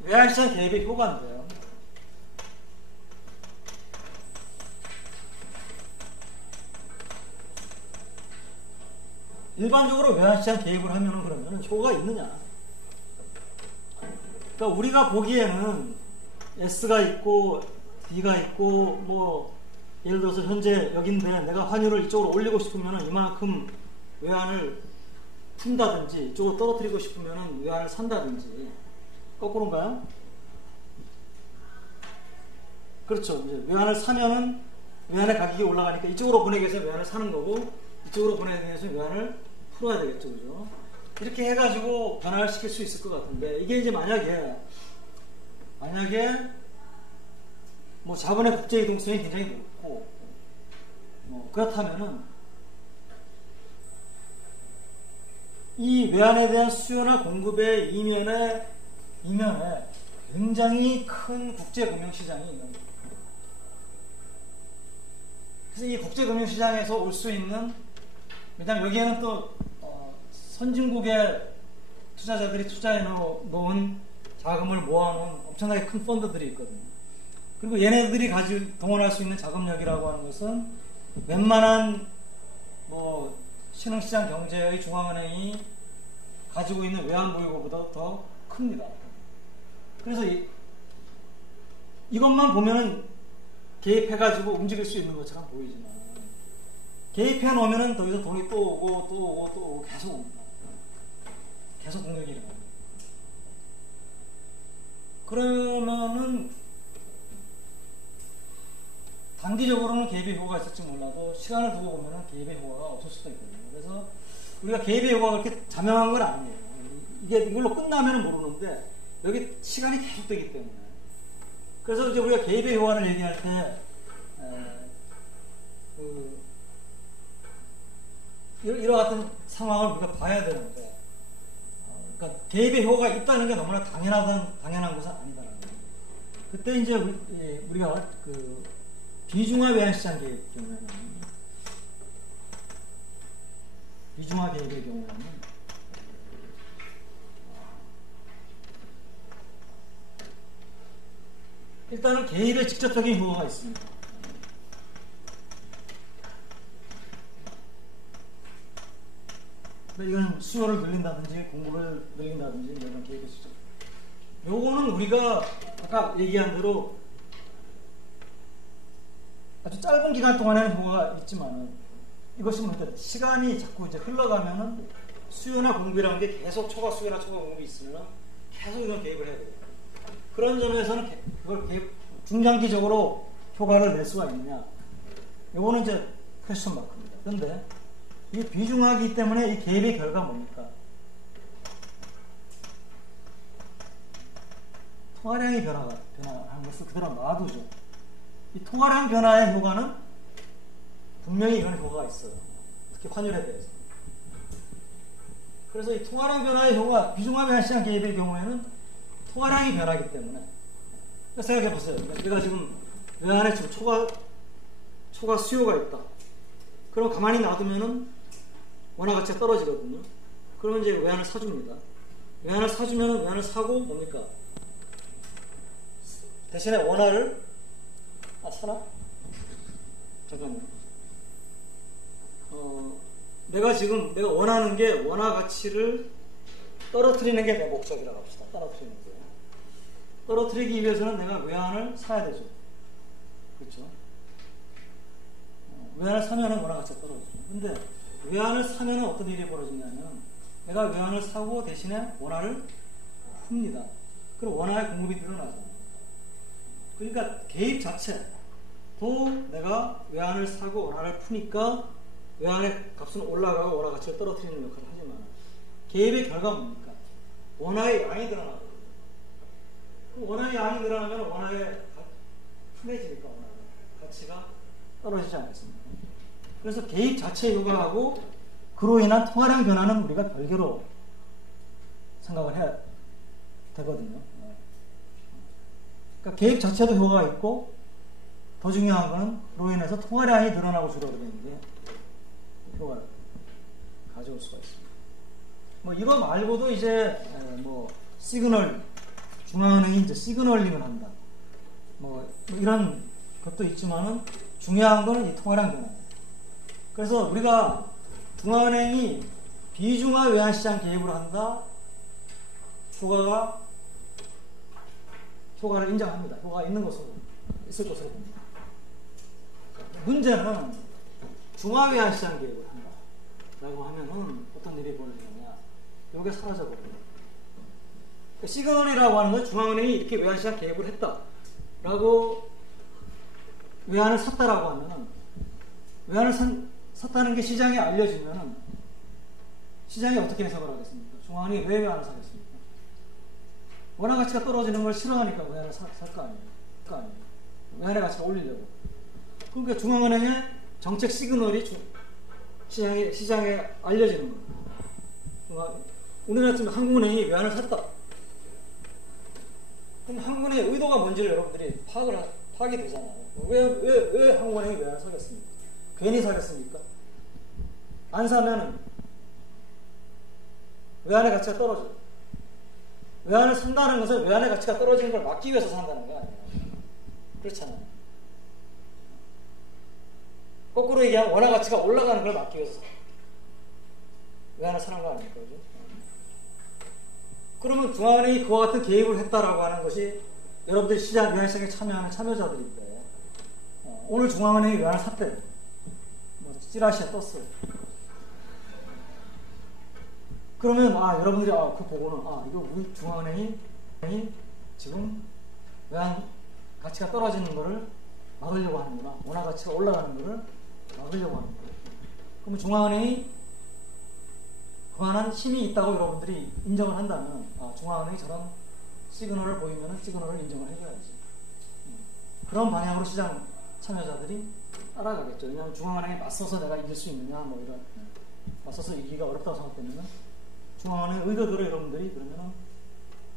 외환시장 개입의 효과인데요. 일반적으로 외환시장 개입을 하면은 그러면 효과가 있느냐? 그러니까 우리가 보기에는 S가 있고 D가 있고 뭐 예를 들어서 현재 여기인데 내가 환율을 이쪽으로 올리고 싶으면은 이만큼 외환을 푼다든지 이쪽으로 떨어뜨리고 싶으면은 외환을 산다든지 거꾸로인가요? 그렇죠. 이제 외환을 사면은 외환의 가격이 올라가니까 이쪽으로 보내기 위해서 외환을 사는 거고 이쪽으로 보내기 위해서 외환을 풀어야 되겠죠. 그죠? 이렇게 해가지고 변화를 시킬 수 있을 것 같은데 이게 이제 만약에 뭐 자본의 국제 이동성이 굉장히 높고 그렇다면은 이 외환에 대한 수요나 공급의 이면에 굉장히 큰 국제 금융시장이 있는 거예요. 그래서 이 국제 금융시장에서 올 수 있는, 왜냐하면 여기에는 또 선진국의 투자자들이 투자해 놓은 자금을 모아놓은 엄청나게 큰 펀드들이 있거든요. 그리고 얘네들이 동원할 수 있는 자금력이라고 하는 것은 웬만한 신흥시장 경제의 중앙은행이 가지고 있는 외환보유고보다 더 큽니다. 그래서 이것만 보면은 개입해가지고 움직일 수 있는 것처럼 보이지만, 개입해 놓으면은 더 이상 돈이 또 오고 계속 옵니다. 계속 공격이 일어납니다. 그러면은 단기적으로는 개입의 효과가 있을지 몰라도 시간을 두고 보면은 개입의 효과가 없을 수도 있거든요. 그래서 우리가 개입의 효과가 그렇게 자명한 건 아니에요. 이걸로 끝나면은 모르는데 여기 시간이 계속되기 때문에. 그래서 이제 우리가 개입의 효과를 얘기할 때 이와 같은 상황을 우리가 봐야 되는데, 그러니까 개입의 효과가 있다는 게 너무나 당연한 것은 아니다라는 거예요. 그때 이제 우리가 비중화 외환시장 개입 경우에는, 비중화 개입의 경우에는 일단은 개입의 직접적인 효과가 있습니다. 이건 수요를 늘린다든지 공급을 늘린다든지 이런 개입의 직접. 요거는 우리가 아까 얘기한 대로 아주 짧은 기간 동안에는 효과가 있지만은, 이것이 시간이 자꾸 이제 흘러가면은 수요나 공급이라는 게 계속 초과 수요나 초과 공급이 있으면 계속 이건 개입을 해야 돼요. 그런 점에서는 그걸 중장기적으로 효과를 낼 수가 있느냐, 요거는 이제 퀘스천 마크입니다. 그런데 이 비중화이기 때문에 이 개입의 결과가 뭡니까? 통화량이 변화하는 것을 그대로 놔두죠. 이 통화량 변화의 효과는 분명히 이런 효과가 있어요. 특히 환율에 대해서. 그래서 이 통화량 변화의 효과, 비중화 외환시장 개입의 경우에는 통화량이 변하기 때문에, 생각해 보세요. 내가 지금 외환에 지금 초과 수요가 있다. 그럼 가만히 놔두면은 원화 가치가 떨어지거든요. 그러면 이제 외환을 사줍니다. 외환을 사주면은 외환을 사고 뭡니까? 대신에 원화를 사나? 잠깐만요. 내가 원하는 게 원화 가치를 떨어뜨리는 게 내 목적이라고 합시다. 떨어뜨리는 게. 떨어뜨리기 위해서는 내가 외환을 사야 되죠. 그렇죠? 외환을 사면은 원화 가치가 떨어지죠. 근데 외환을 사면은 어떤 일이 벌어지냐면, 내가 외환을 사고 대신에 원화를 풉니다. 그럼 원화의 공급이 늘어나죠. 그러니까 개입 자체도 내가 외환을 사고 원화를 푸니까 외환의 값은 올라가고 원화 가치를 떨어뜨리는 역할을 하지만, 개입의 결과가 뭡니까? 원화의 양이 늘어나거든요. 원화의 양이 늘어나면 원화의 푼해지니까 원화의 가치가 떨어지지 않겠습니까? 그래서 개입 자체의 효과하고 그로 인한 통화량 변화는 우리가 별개로 생각을 해야 되거든요. 그러니까 개입 자체도 효과가 있고, 더 중요한 거는 그로 인해서 통화량이 늘어나고 줄어드는 게 효과를 가져올 수가 있습니다. 이거 말고도 이제 시그널, 중앙은행이 이제 시그널링을 한다. 이런 것도 있지만은 중요한 거는 이 통화량 변화입니다. 그래서 우리가 중앙은행이 비중화 외환시장 개입을 한다, 효과를 인정합니다. 효과가 있을 것으로 봅니다. 문제는 중화 외환시장 개입을 한다라고 하면은 어떤 일이 벌어지느냐, 이게 사라져버립니다. 시그널이라고 하는 건 중앙은행이 이렇게 외환시장 개입을 했다라고, 외환을 샀다라고 하면은, 외환을 샀다는 게 시장에 알려지면은 시장이 어떻게 해석을 하겠습니까? 중앙은행이 왜 외환을 사겠습니까? 원화 가치가 떨어지는 걸 싫어하니까 외환을 살 거 아니에요. 외환의 가치가 올리려고. 그러니까 중앙은행의 정책 시그널이 시장에 알려지는 거예요. 그러니까 우리나라 같은 한국은행이 외환을 샀다. 그럼 한국은행의 의도가 뭔지를 여러분들이 파악이 되잖아요. 왜 한국은행이 외환을 사겠습니까? 괜히 사겠습니까? 안 사면은 외환의 가치가 떨어져요. 외환을 산다는 것은 외환의 가치가 떨어지는 걸 막기 위해서 산다는 거 아니에요. 그렇잖아요. 거꾸로 얘기하면 원화 가치가 올라가는 걸 막기 위해서 외환을 사는 거 아닙니까? 그죠? 그러면 중앙은행이 그와 같은 개입을 했다라고 하는 것이 여러분들이 외환시장에 참여하는 참여자들인데 오늘 중앙은행이 외환을 샀대요. 찌라시에 떴어요. 그러면 여러분들이 그 보고는 이거 우리 중앙은행이 지금 외환 가치가 떨어지는 거를 막으려고 하는구나. 원화 가치가 올라가는 거를 막으려고 하는 거예요. 그러면 중앙은행이 그만한 힘이 있다고 여러분들이 인정을 한다면 중앙은행이 저런 시그널을 보이면 시그널을 인정을 해줘야지. 그런 방향으로 시장 참여자들이 따라가겠죠. 왜냐하면 중앙은행에 맞서서 내가 이길 수 있느냐 이런 맞서서 이기기가 어렵다고 생각되면 중앙은행의 의도대로 여러분들이 그러면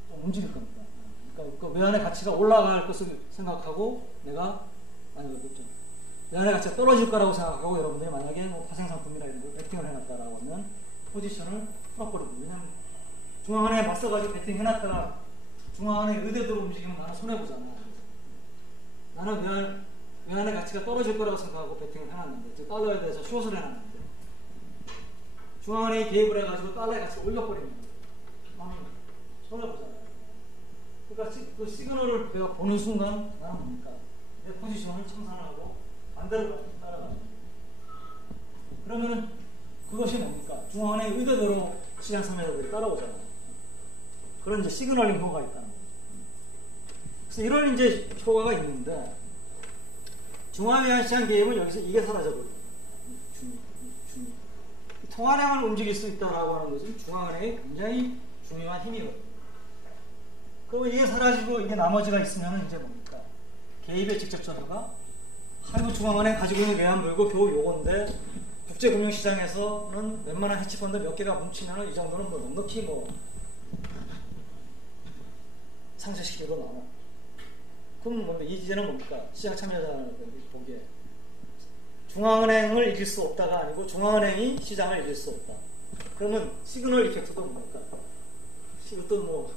좀 움직일 겁니다. 그러니까 그 외환의 가치가 올라갈 것을 생각하고 내가 외환의 가치가 떨어질 거라고 생각하고 여러분들이 만약에 파생상품이나 이런 걸 베팅을 해놨다라고 하면 포지션을 풀어버리고. 왜냐하면 중앙은행에 맞서가지고 베팅 해놨다가 중앙은행의 의도대로 움직이면 나는 손해보잖아. 나는 외환의 가치가 떨어질 거라고 생각하고 베팅을 해놨는데, 즉 달러에 대해서 숏을 해놨는데 중앙은행이 개입을 해가지고 달러의 가치가 올려버리는 거예요. 나는 손해보잖아요. 그러니까 그 시그널을 내가 보는 순간 나는 뭡니까? 내 포지션을 청산하고 반대로 따라가는 거예요. 그러면은 그것이 뭡니까? 중앙은행의 의도대로 시장 참여자들이 따라오잖아요. 그런 이제 시그널링 효과가 있다는 거예요. 그래서 이런 이제 효과가 있는데 중앙외환시장 개입은 여기서 이게 사라져버려요. 통화량을 움직일 수 있다라고 하는 것은 중앙은행의 굉장히 중요한 힘이거든요. 그리고 이게 사라지고 이게 나머지가 있으면 이제 뭡니까? 개입의 직접 전후가 한국중앙은행 가지고 있는 외환 물고 겨우 요건데 국제금융시장에서는 웬만한 해치펀드 몇 개가 뭉치면 이 정도는 넉넉히 상쇄시키고 나와. 그럼 이제는 뭡니까? 시장 참여자들이 보기에 중앙은행을 이길 수 없다가 아니고 중앙은행이 시장을 이길 수 없다. 그러면 시그널 이펙트도 뭡니까? 이것도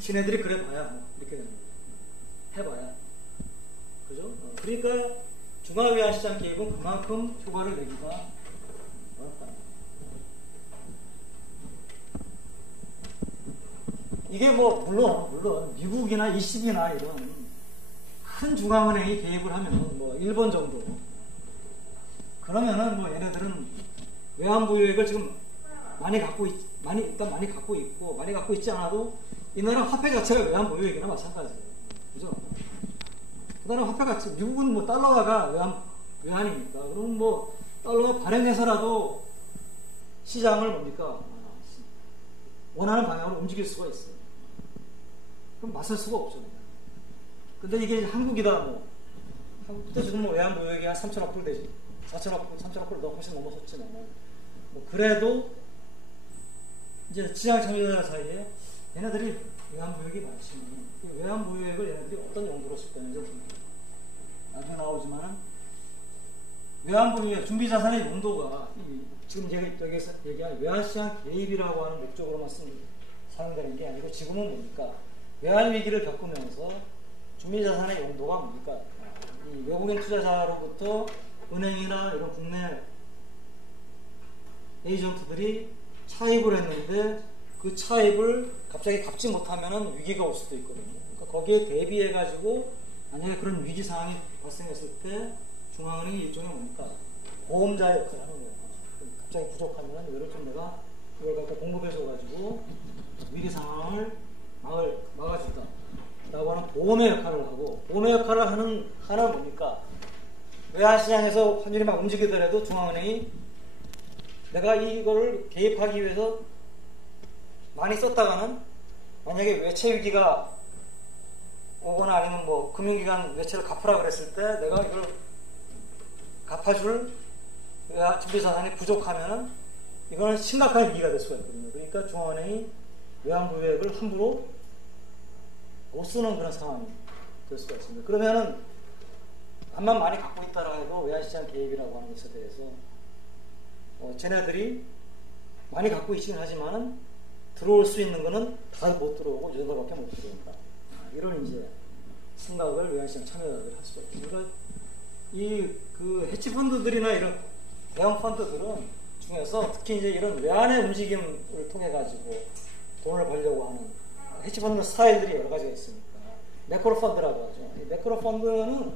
지네들이 그래 봐야 이렇게 되는 거예요. 해봐야. 그죠? 그러니까 중앙외환시장 개입은 그만큼 효과를 내기가 어렵다. 이게 물론 미국이나 ECB나 이런 큰 중앙은행이 개입을 하면 일본 정도 그러면은 얘네들은 외환 보유액을 지금 많이 갖고 있고 많이 갖고 있지 않아도 이 나라 화폐 자체가 외환 보유액이나 마찬가지예요. 그죠? 그 나라 화폐 가치 미국은 달러화가 외환이니까 그럼 달러가 발행해서라도 시장을 원하는 방향으로 움직일 수가 있어요. 그럼 맞설 수가 없죠. 근데 이게 한국이다 한국도 지금 외환 보유액이 한 3천억 불 되지. 3천억 불 훨씬 넘어섰지만 그래도 이제 시장 참여자 사이에 얘네들이 외환 보유액이 많지만 외환 보유액을 얘네들이 어떤 용도로 쓸 거냐면 나중에 나오지만은 외환 보유액 준비 자산의 용도가 지금 여기서 얘기한 외환시장 개입이라고 하는 목적으로만 사용되는 게 아니고 지금은 뭡니까? 외환 위기를 겪으면서 준비 자산의 용도가 뭡니까? 이 외국인 투자자로부터 은행이나 이런 국내 에이전트들이 차입을 했는데 그 차입을 갑자기 갚지 못하면 위기가 올 수도 있거든요. 그러니까 거기에 대비해 가지고 만약에 그런 위기 상황이 발생했을 때 중앙은행이 일종의 뭡니까? 보험자 역할을 하는 거예요. 갑자기 부족하면 이걸 좀 내가 그걸 갖고 공급해줘 가지고 위기 상황을 막아준다. 라고 하는 보험의 역할을 하고 보험의 역할을 하는 뭡니까? 외환시장에서 환율이 막 움직이더라도 중앙은행이 내가 이거를 개입하기 위해서 많이 썼다가는 만약에 외채 위기가 오거나 아니면 뭐 금융기관 매체를 갚으라 그랬을 때 내가 이걸 갚아줄 준비자산이 부족하면은 이거는 심각한 위기가 될 수가 있거든요. 그러니까 중앙은행이 외환보유액을 함부로 못 쓰는 그런 상황이 될 수가 있습니다. 그러면은 암만 많이 갖고 있다라고 해도 외환시장 개입이라고 하는 것에 대해서 쟤네들이 많이 갖고 있긴 하지만은 들어올 수 있는 거는 다 못 들어오고 이 정도밖에 못 들어온다. 이런 이제 생각을 외환시장 참여자들이 할 수가 있습니다. 그러니까 그 해치펀드들이나 이런 대형 펀드들은 중에서 특히 이제 이런 외환의 움직임을 통해 가지고 돈을 벌려고 하는 해치펀드 스타일들이 여러 가지가 있습니다. 매크로 펀드라고 하죠. 이 매크로 펀드는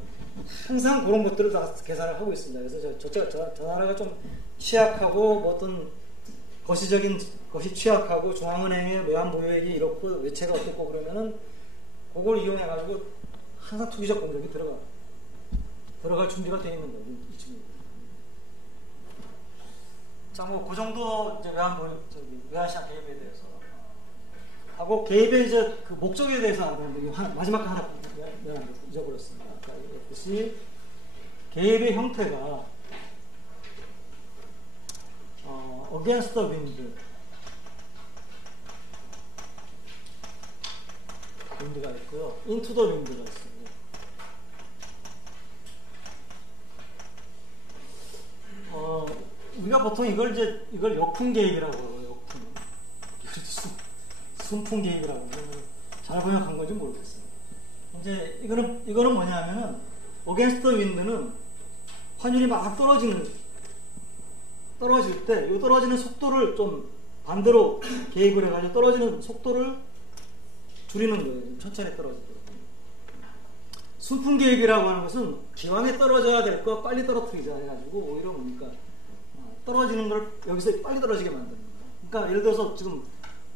항상 그런 것들을 다 계산을 하고 있습니다. 그래서 저 나라가 좀 취약하고 뭐 어떤 거시적인 것이 취약하고 중앙은행의 외환 보유액이 이렇고 외채가 어떻고 그러면은 그걸 이용해 가지고 항상 투기적 공격이 들어갈 준비가 되어 있는 거죠. 이 친구. 자, 뭐 그 정도 이제 외환시장 개입에 대해서 하고 개입의 이제 그 목적에 대해서 하는데 마지막 거 하나 잊어버렸습니다. 이것이 개입의 형태가 against the wind 윈드가 있고요. into the wind가 있습니다. 우리가 보통 이걸 역풍 개입이라고 하고요. 역풍. 순풍 개입이라고 잘 번역한 건지 모르겠어요. 이제 이거는 뭐냐면은 against the wind는 환율이 막 떨어질 때 이 떨어지는 속도를 좀 반대로 개입을 해가지고 떨어지는 속도를 줄이는 거예요. 천천히 떨어지도록. 순풍 개입이라고 하는 것은 기왕에 떨어져야 될 거 빨리 떨어뜨리자 해가지고 오히려 뭡니까 떨어지는 걸 여기서 빨리 떨어지게 만드는 거예요. 그러니까 예를 들어서 지금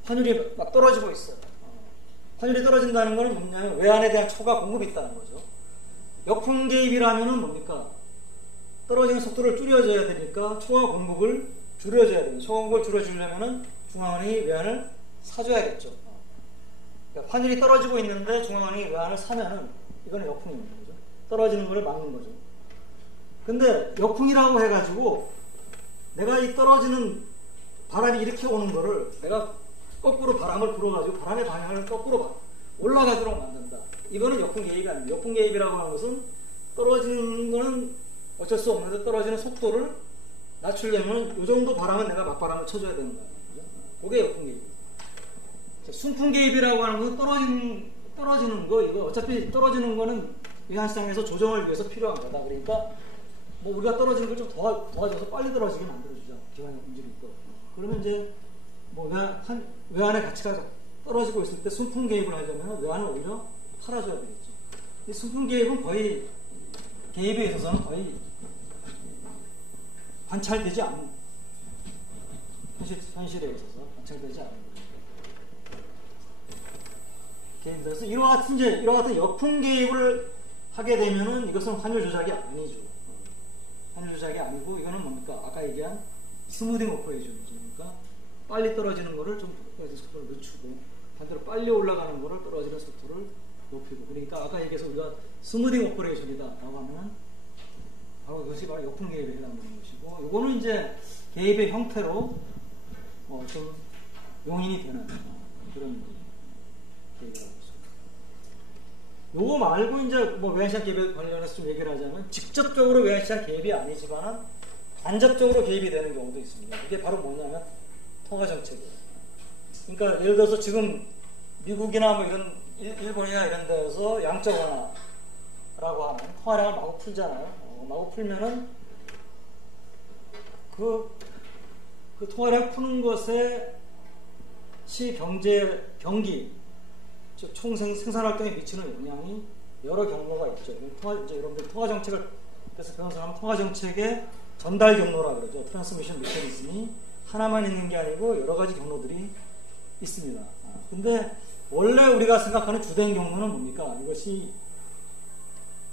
환율이 막 떨어지고 있어요. 환율이 떨어진다는 건 뭐냐면 외환에 대한 초과 공급이 있다는 거죠. 역풍 개입이라면은 뭡니까? 떨어지는 속도를 줄여줘야 되니까 초과 공급을 줄여줘야 됩니다. 초과 공급을 줄여주려면은 중앙은행이 외환을 사줘야겠죠. 그러니까 환율이 떨어지고 있는데 중앙은행이 외환을 사면은 이거는 역풍입니다. 그죠? 떨어지는 걸 막는 거죠. 근데 역풍이라고 해가지고 내가 이 떨어지는 바람이 이렇게 오는 거를 내가 거꾸로 바람을 불어가지고 바람의 방향을 거꾸로 올라가도록 만든다. 이거는 역풍 개입이 아닙니다. 역풍 개입이라고 하는 것은 떨어지는 거는 어쩔 수 없는데 떨어지는 속도를 낮추려면 이 정도 바람은 내가 맞바람을 쳐줘야 되는 거예요. 그게 역풍 개입. 순풍 개입이라고 하는 것은 떨어지는 거, 이거 어차피 떨어지는 거는 외환시장에서 조정을 위해서 필요한 거다. 그러니까 뭐 우리가 떨어지는 걸 좀 도와줘서 빨리 떨어지게 만들어주자. 기관의 움직임이 있고. 그러면 이제 뭐 외환의 가치가 떨어지고 있을 때 순풍 개입을 하려면 외환을 오히려 팔아줘야 되겠죠. 이 순풍 개입은 거의 개입에 있어서는 거의 관찰되지 않는 현실에 있어서 관찰되지 않는 개입에서 이와 같은 역풍 개입을 하게 되면은 이것은 환율 조작이 아니죠. 환율 조작이 아니고 이거는 뭡니까? 아까 얘기한 스무딩 오퍼레이션이죠. 그러니까 빨리 떨어지는 거를 좀 속도를 늦추고 반대로 빨리 올라가는 거를 떨어지는 속도를 높이고 그러니까 아까 얘기해서 우리가 스무딩 오퍼레이션이다 라고 하면은 바로 이것이 바로 역풍 개입에 해당되는 것이고 이거는 이제 개입의 형태로 좀 용인이 되는 그런 개입이라고 합니다. 요거 말고 이제 뭐 외환시장 개입에 관련해서 좀 얘기를 하자면 직접적으로 외환시장 개입이 아니지만 간접적으로 개입이 되는 경우도 있습니다. 이게 바로 뭐냐면 통화정책이에요. 그러니까 예를 들어서 지금 미국이나 뭐 이런 일본이나 이런 데서 양적 완화라고 하는 통화량을 마구 풀잖아요. 마구 풀면은 그 통화량 푸는 것에 경기 총 생산활동에 미치는 영향이 여러 경로가 있죠. 이제 여러분들 통화정책을 그래서 배운 사람은 통화정책의 전달 경로라 그러죠. 트랜스미션 메커니즘이 하나만 있는 게 아니고 여러 가지 경로들이 있습니다. 근데 원래 우리가 생각하는 주된 경로는 뭡니까? 이것이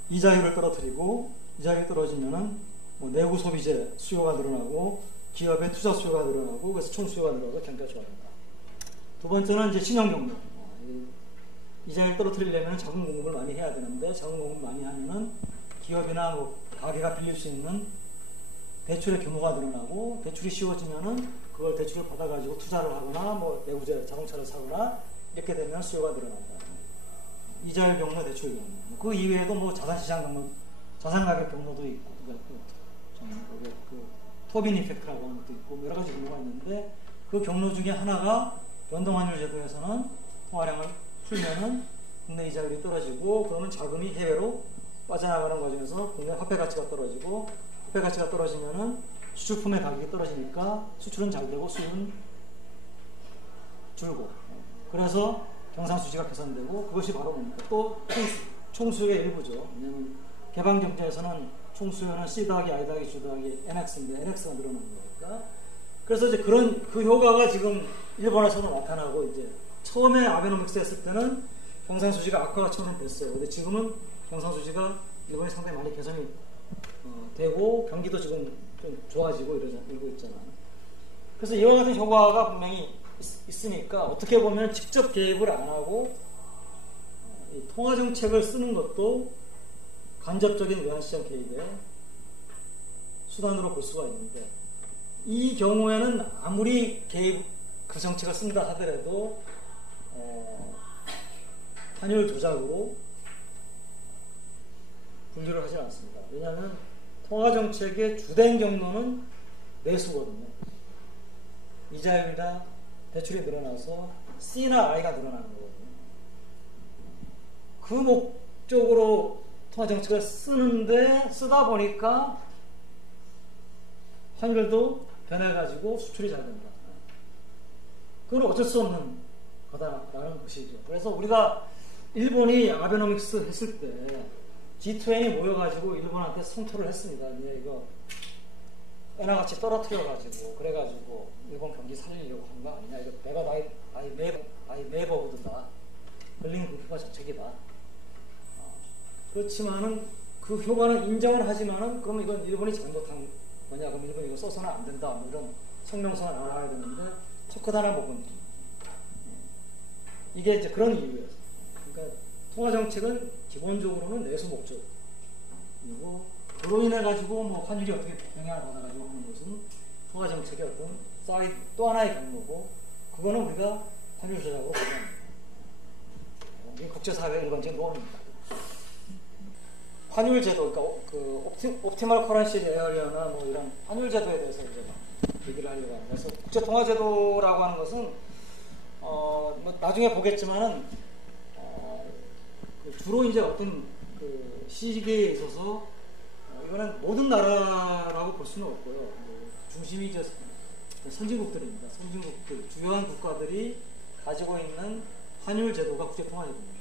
이자율을 떨어뜨리고 이자율이 떨어지면은 뭐 내구 소비재 수요가 늘어나고 기업의 투자 수요가 늘어나고 그래서 총 수요가 늘어나서 경기가 좋아진다. 두 번째는 이제 신용 경로. 이자율 떨어뜨리려면 자금 공급을 많이 해야 되는데 자금 공급 많이 하면은 기업이나 뭐 가게가 빌릴 수 있는 대출의 규모가 늘어나고 대출이 쉬워지면은 그걸 대출을 받아가지고 투자를 하거나 뭐 내구재 자동차를 사거나 이렇게 되면 수요가 늘어난다. 이자율 경로, 대출 경로. 그 이외에도 뭐 자산시장 경로, 자산 가격 경로도 있고, 그 토빈 이펙트라고 하는 것도 있고 여러 가지 경로가 있는데 그 경로 중에 하나가 변동환율 제도에서는 통화량을 풀면은 국내 이자율이 떨어지고 그러면 자금이 해외로 빠져나가는 과정에서 국내 화폐 가치가 떨어지고 화폐 가치가 떨어지면은 수출품의 가격이 떨어지니까 수출은 잘 되고 수입은 줄고 그래서 경상수지가 개선되고 그것이 바로 뭡니까? 또 총수요의 일부죠. 왜냐하면 개방경제에서는 총수요는 C 더하기 I 더하기 G 더하기 NX인데 NX가 늘어나는 거니까 그래서 이제 그런 그 효과가 지금 일본에서도 나타나고 이제 처음에 아베노믹스 했을 때는 경상수지가 악화가 처음에 됐어요. 근데 지금은 경상수지가 일본이 상당히 많이 개선이 되고 경기도 지금 좀 좋아지고 이러고 있잖아요. 그래서 이와 같은 효과가 분명히 있으니까 어떻게 보면 직접 개입을 안 하고 이 통화정책을 쓰는 것도 간접적인 외환시장 개입의 수단으로 볼 수가 있는데 이 경우에는 아무리 개입 그 정책을 쓴다 하더라도 환율 조작으로 분류를 하지 않습니다. 왜냐하면 통화정책의 주된 경로는 내수거든요. 이자율이나 대출이 늘어나서 C나 I가 늘어나는 거거든요. 그 목적으로 통화정책을 쓰다 보니까 환율도 변해가지고 수출이 잘 된다. 그건 어쩔 수 없는 거다라는 것이죠. 그래서 우리가 일본이 아베노믹스 했을 때 G20이 모여가지고 일본한테 성토를 했습니다. 이제 이거 엔화같이 떨어뜨려가지고 그래가지고 일본 경기 살리려고 한 거 아니냐. 이거 내가 아이 네버보드다. berlin 국표가 정책이다. 그렇지만은 그 효과는 인정을 하지만은 그럼 이건 일본이 잘못한 거냐. 그럼 일본이 이거 써서는 안 된다. 뭐 이런 성명서가 나와야 되는데 첫 하나 먹은 이게 이제 그런 이유예요. 그러니까 통화정책은 기본적으로는 내수 목적이고 그로 인해 가지고 뭐 환율이 어떻게 영향을 받아가지고 하는 것은 통화정책의 어떤 사이드 또 하나의 경로고 그거는 우리가 환율 조작으로 보면 국제사회의 일반적인 논입니다. 환율 제도, 그러니까 그 옵티멀 커런시 에어리어나 뭐 이런 환율 제도에 대해서 이제 얘기를 하려고 합니다. 그래서 국제 통화 제도라고 하는 것은 뭐 나중에 보겠지만은 주로 이제 어떤 그 시기에 있어서 이거는 모든 나라라고 볼 수는 없고요. 중심이 이제 선진국들입니다. 선진국들, 주요한 국가들이 가지고 있는 환율 제도가 국제 통화 제도입니다.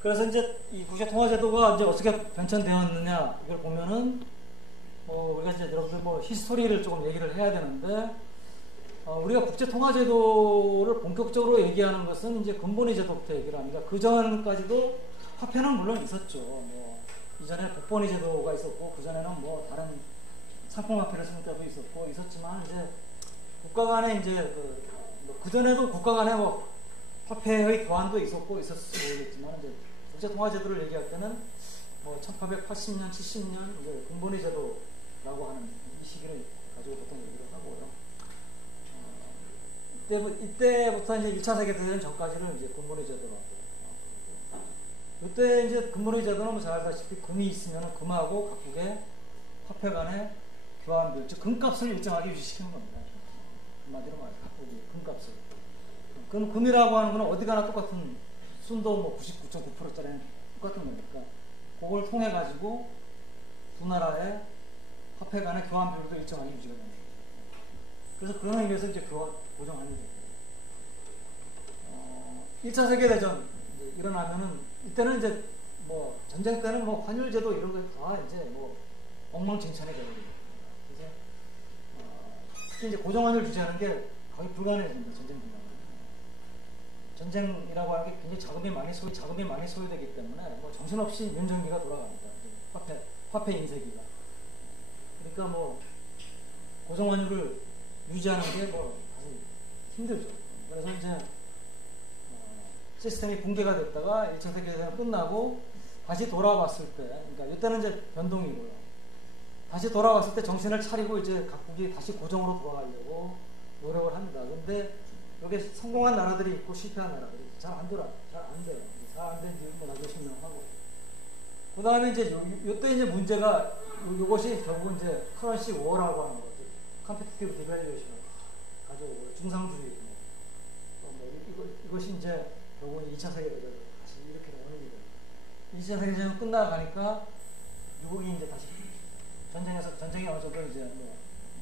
그래서 이제 이 국제 통화 제도가 이제 어떻게 변천되었느냐 이걸 보면은 우리가 이제 여러분들 뭐 히스토리를 조금 얘기를 해야 되는데 우리가 국제 통화 제도를 본격적으로 얘기하는 것은 이제 근본위 제도부터 얘기를 합니다. 그 전까지도 화폐는 물론 있었죠. 뭐 이전에 국본위 제도가 있었고 그 전에는 뭐 다른 상품 화폐를 쓰는 때도 있었지만 이제 국가 간에 이제 그 전에도 국가 간에 뭐 화폐의 교환도 있었을지 모르겠지만 이제 국제 통화 제도를 얘기할 때는 뭐 1880년, 70년 이제 근본위 제도라고 하는 이 시기를 가지고 보통 얘기를 하고요. 이때부터 이제 1차 세계대전 전까지는 이제 근본위 제도라고. 이때 이제 근본위 제도는 뭐 잘 알다시피 금이 있으면 금하고 각국의 화폐 간의 교환비, 즉 금값을 일정하게 유지시키는 겁니다. 한마디로 말해서 각국이 금값을. 그럼 금이라고 하는 거는 어디 가나 똑같은 순도 뭐 99.9%짜리는 똑같은 거니까 그걸 통해 가지고 두 나라의 화폐 간의 교환 비율도 일정하게 유지가 됩니다. 그래서 그런 의미에서 이제 고정하는 거예요. 1차 세계대전 일어나면은 이때는 이제 뭐 전쟁 때는 뭐 환율제도 이런 거 다 이제 뭐 엉망진창이 되는 거예요. 그래서 특히 이제 고정환율 유지하는 게 거의 불가능해집니다. 전쟁이라고 하는 게 굉장히 자금이 많이 소요되기 때문에 뭐 정신없이 면전기가 돌아갑니다. 화폐 인쇄기가. 그러니까 뭐 고정환율을 유지하는 게 뭐 아주 힘들죠. 그래서 이제 시스템이 붕괴가 됐다가 1차 세계대전 끝나고 다시 돌아왔을 때, 그러니까 이때는 이제 변동이고요. 다시 돌아왔을 때 정신을 차리고 이제 각국이 다시 고정으로 돌아가려고 노력을 합니다. 근데 여기 성공한 나라들이 있고 실패한 나라들이 잘 안 돼요. 잘 안 된 이유 나도 설명하고. 그 다음에 이제 요때 이제 문제가 요것이 결국 이제 커런시 워라고 하는 것들, 컴피티티브 디밸류에이션을 가져오고 중상주의 이것이 이제 결국은 2차 세계대전 다시 이렇게 되는 일이에요. 2차 세계대전 끝나가니까 미국이 이제 다시 전쟁이 어느 정도 이제 뭐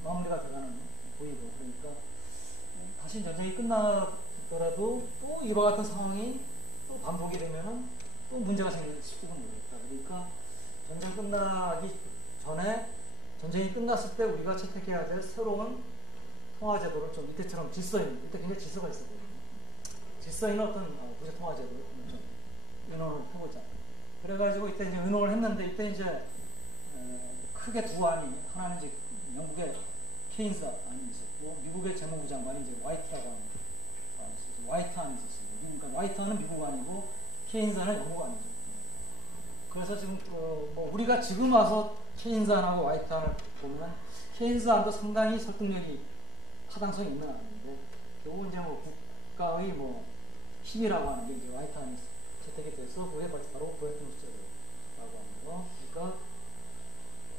마무리가 돼가는 보이고, 그러니까 다시 전쟁이 끝나더라도 또 이와 같은 상황이 또 반복이 되면은 또 문제가 생길 수도 모르겠다. 그러니까 전쟁 끝나기 전에 전쟁이 끝났을 때 우리가 채택해야 될 새로운 통화제도를 좀 이때처럼 질서인, 이때 굉장히 질서가 있었거든요. 질서 있는 어떤 구제 통화제도를 좀 의논을 해보자. 그래가지고 이때 이제 의논을 했는데 이때 이제 크게 두 안이, 하나는 이제 영국의 케인스 안이 있었고 미국의 재무부 장관이 이제 화이트라고 하는 안이 있었어요. 화이트 안이 있었어요. 그러니까 화이트 안은 미국 안이고 케인스 안은 영국 안이죠. 그래서 지금 뭐 우리가 지금 와서 케인스 안하고 화이트 안을 보면 케인스 안도 상당히 설득력이 타당성이 있는 안인데 결국 이제 뭐 국가의 뭐 힘이라고 하는 게 이제 화이트 안이 채택이 돼서 그게 바로 브레튼 우스제도라고 하는 거. 그러니까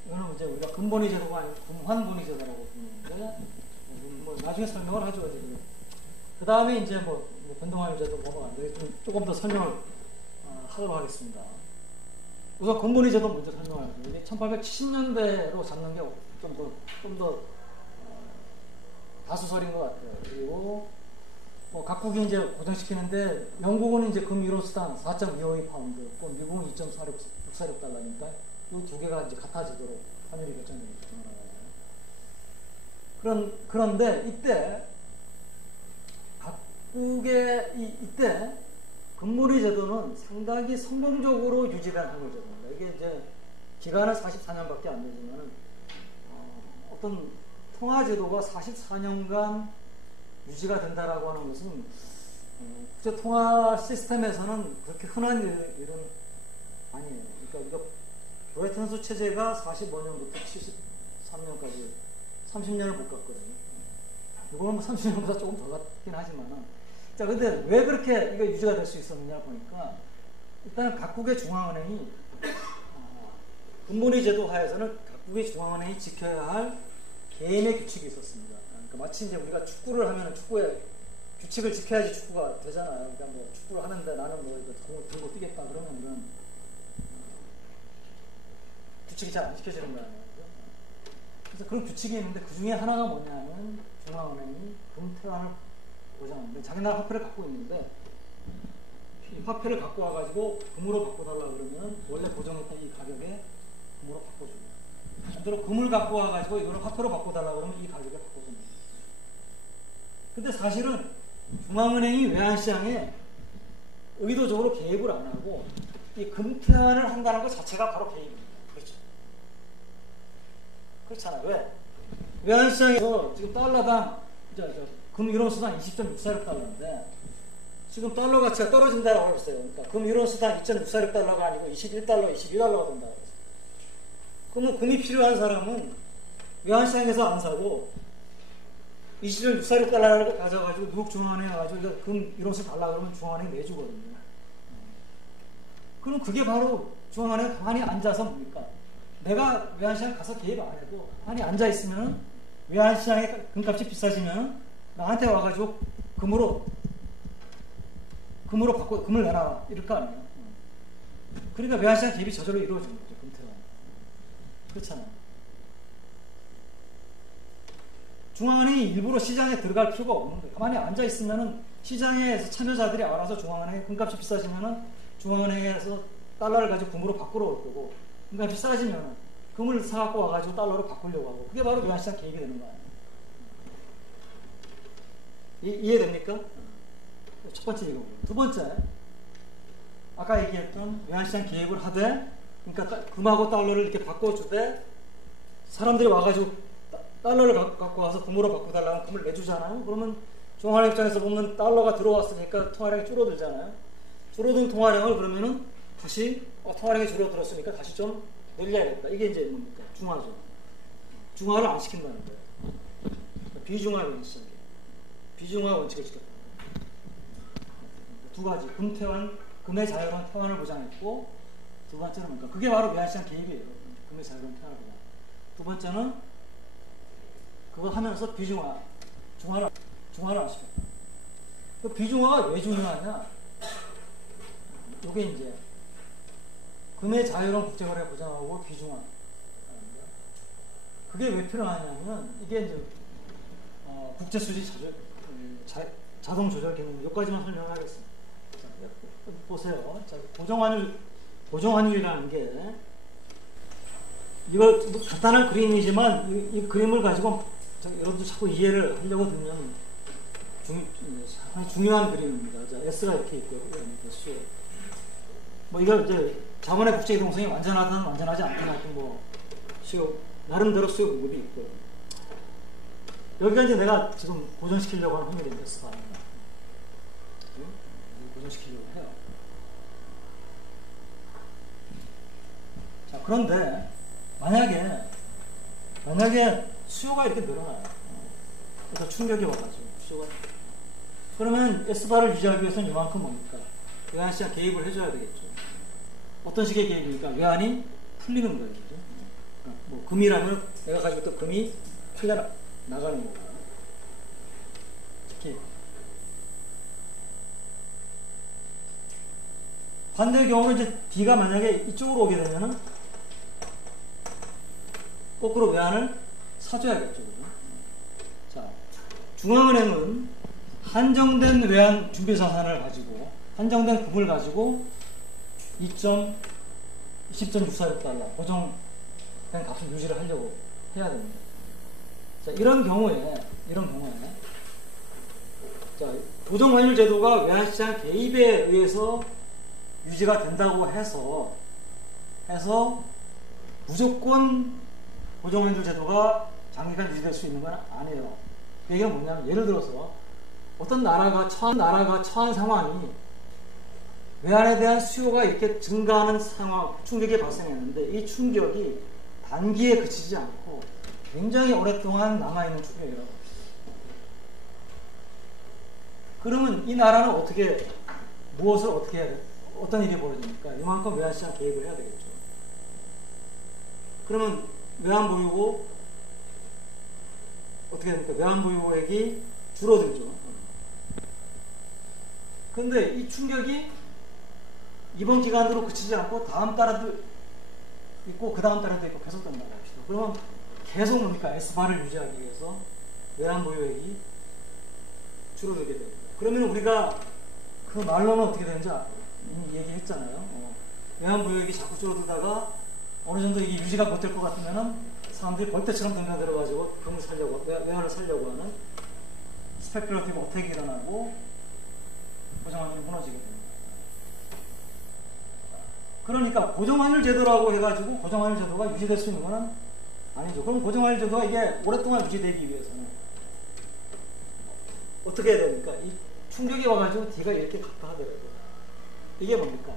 이거는 이제 우리가 근본위 제도가 아니고 금환본위 제도라고 부르는데 뭐 나중에 설명을 하죠. 그 다음에 이제 뭐 변동환 제도 넘어가는데 조금 더 설명을 하도록 하겠습니다. 우선 근본위 제도 먼저 설명하겠습니다. 이게 1870년대로 잡는 게 좀 더 다수설인 것 같아요. 그리고 뭐 각국이 이제 고정시키는데 영국은 이제 금 1호 수당 4.252 파운드, 또 미국은 2.646달러니까 이 두 개가 이제 같아지도록 환율이 결정되겠죠. 그런데 이때 각국의 이때 금물위 제도는 상당히 성공적으로 유지된 환율 제도입니다. 이게 이제 기간은 44년밖에 안 되지만은 어떤 통화 제도가 44년간 유지가 된다라고 하는 것은 국제 통화 시스템에서는 그렇게 흔한 일은 아니에요. 그러니까 브레튼 우드 체제가 45년부터 73년까지 30년을 못 갔거든요. 이거는 뭐 30년보다 조금 더 갔긴 하지만은. 자, 근데 왜 그렇게 이거 유지가 될 수 있었느냐 보니까 일단은 각국의 중앙은행이 근본위 제도 하에서는 각국의 중앙은행이 지켜야 할 개인의 규칙이 있었습니다. 그러니까 마치 이제 우리가 축구를 하면은 축구의 규칙을 지켜야지 축구가 되잖아요. 그러니까 뭐 축구를 하는데 나는 뭐 이거 공을 들고 뛰겠다 그러면 이런 규칙이 잘 안 지켜지는 거 아니에요. 그래서 그런 규칙이 있는데 그 중에 하나가 뭐냐면 중앙은행이 금태환을 보장하는데 자기 나라 화폐를 갖고 있는데 이 화폐를 갖고 와가지고 금으로 바꿔달라 그러면 원래 고정했던 이 가격에 금으로 바꿔줘요. 반대로 금을 갖고 와가지고 이거를 화폐로 바꿔달라 그러면 이 가격에 바꿔줍니다. 근데 사실은 중앙은행이 외환시장에 의도적으로 개입을 안 하고 이 금태환을 한다는 것 자체가 바로 개입입니다. 그렇죠? 그렇잖아요. 왜? 외환시장에서 지금 달러당 금 1온수당 20.646달러인데 지금 달러 가치가 떨어진다라고 했어요. 그러니까 금 1온수당 2.646달러가 아니고 21달러, 22달러가 된다고 했어요. 그러면 금이 필요한 사람은 외환시장에서 안 사고 20.646달러를 가져가지고 미국 중앙은행에 가지고 금 1온수 달라 그러면 중앙은행 내주거든요. 그럼 그게 바로 중앙은행 가만히 앉아서 뭡니까? 내가 외환시장 가서 개입 안 해도 가만히 앉아있으면 외환시장의 금값이 비싸지면 나한테 와가지고 금으로 바꿔 금을 내놔 이럴 거 아니에요. 그러니까 외환시장 개입이 저절로 이루어지는 거죠. 금태환. 그렇잖아요. 중앙은행이 일부러 시장에 들어갈 필요가 없는 거예요. 가만히 앉아있으면은 시장에서 참여자들이 알아서 중앙은행에 금값이 비싸지면은 중앙은행에서 달러를 가지고 금으로 바꾸러 올 거고 금값이 싸지면은 금을 사갖고 와가지고 달러로 바꾸려고 하고 그게 바로 외환시장 개입이 되는 거예요. 이해됩니까? 첫 번째 이거고요. 두 번째, 아까 얘기했던 외환시장 개입을 하되, 그러니까 금하고 달러를 이렇게 바꿔주되, 사람들이 와가지고 달러를 갖고 와서 금으로 바꿔달라면 금을 내주잖아요. 그러면 중앙은행 입장에서 보면 달러가 들어왔으니까 통화량이 줄어들잖아요. 줄어든 통화량을 그러면은 다시 통화량이 줄어들었으니까 다시 좀 늘려야겠다. 이게 이제 뭡니까? 중화죠. 중화를 안 시킨다는 거예요. 비중화를 시작해. 비중화 원칙을 지켰다. 두 가지. 금의 자유로운 태환을 보장했고, 두 번째는 뭡니까? 그게 바로 외환시장 개입이에요. 금의 자유로운 태환을 보장. 두 번째는 그걸 하면서 중화를 안 시켰다. 그 비중화가 왜 중요하냐? 이게 이제 금의 자유로운 국제거래 보장하고 비중화. 그게 왜 필요하냐면 이게 이제 국제수지 자동 조절 개념 여기까지만 설명하겠습니다. 자, 보세요. 자, 고정환율이라는 게 이거 뭐 간단한 그림이지만 이 그림을 가지고 여러분도 자꾸 이해를 하려고 들면 상당히 중요한 그림입니다. 자, S가 이렇게 있고요. S. 뭐 이거 이제 자본의 국제 이동성이 완전하든 완전하지 않든 하여튼 뭐 나름대로 수요 공급이 있고 여기가 이제 내가 지금 고정시키려고 하는 확률이 S가 아닙니다. 고정시키려고 해요. 자, 그런데 만약에 수요가 이렇게 늘어나요. 그래서 충격이 와가지고 수요가 그러면 S바를 유지하기 위해서는 이만큼 뭡니까? 외환시장 개입을 해줘야 되겠죠. 어떤 식의 개입입니까? 외환이 풀리는 거예요. 그죠? 뭐 금이라면 내가 가지고 있던 금이 풀려 나가는 거예요. 특히 반대의 경우는 이제 D가 만약에 이쪽으로 오게 되면은 거꾸로 외환을 사줘야겠죠. 그죠? 자, 중앙은행은 한정된 외환 준비자산을 가지고 한정된 금을 가지고 20.64달러 고정된 값을 유지를 하려고 해야 됩니다. 자, 이런 경우에 자, 고정환율 제도가 외환시장 개입에 의해서 유지가 된다고 해서 무조건 고정환율 제도가 장기간 유지될 수 있는 건 아니에요. 그 얘기는 뭐냐면 예를 들어서 어떤 나라가 처한 상황이 외환에 대한 수요가 이렇게 증가하는 상황, 충격이 발생했는데 이 충격이 단기에 그치지 않고 굉장히 오랫동안 남아있는 충격이라고 합니다. 그러면 이 나라는 무엇을 어떻게 해야 돼? 어떤 일이 벌어집니까? 이만큼 외환시장 개입을 해야 되겠죠. 그러면 외환 보유고 어떻게 됩니까? 외환 보유액이 줄어들죠. 근데 이 충격이 이번 기간으로 그치지 않고 다음 달에도 있고 그 다음 달에도 있고 계속 된다고 합시다. 그러면 계속 뭡니까? S바를 유지하기 위해서 외환 보유액이 줄어들게 됩니다. 그러면 우리가 그 말로는 어떻게 되는지 이미 얘기했잖아요. 외환 보유액이 자꾸 줄어들다가 어느 정도 이게 유지가 못 될 것 같으면은 사람들이 벌떼처럼 덤벼들어가지고 금을 살려고, 외환을 살려고 하는 스페큘러티브 어택이 일어나고 고정환율이 무너지게 됩니다. 그러니까 고정환율 제도라고 해가지고 고정환율 제도가 유지될 수 있는 건 아니죠. 그럼 고정환율 제도가 이게 오랫동안 유지되기 위해서는 어떻게 해야 됩니까? 이 충격이 와가지고 D가 이렇게 갔다 하더라고요. 이게 뭡니까?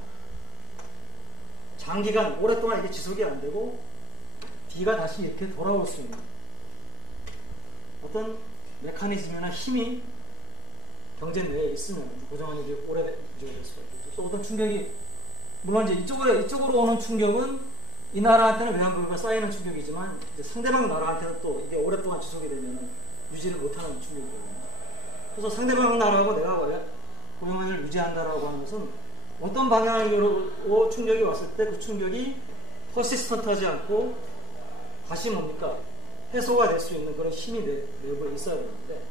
장기간 오랫동안 이게 지속이 안 되고 D가 다시 이렇게 돌아올 수 있는 어떤 메커니즘이나 힘이 경제 내에 있으면 고정환율이 오래 유지될 수가 있죠. 또 어떤 충격이 물론 이제 이쪽으로 오는 충격은 이 나라한테는 외환 보유가 쌓이는 충격이지만 이제 상대방 나라한테는 또 이게 오랫동안 지속이 되면 유지를 못하는 충격이거든요. 그래서 상대방 나라하고 내가 고정환율을 유지한다라고 하는 것은 어떤 방향으로 충격이 왔을 때 그 충격이 퍼시스턴트하지 않고 다시 뭡니까? 해소가 될 수 있는 그런 힘이 내부에 있어야 되는데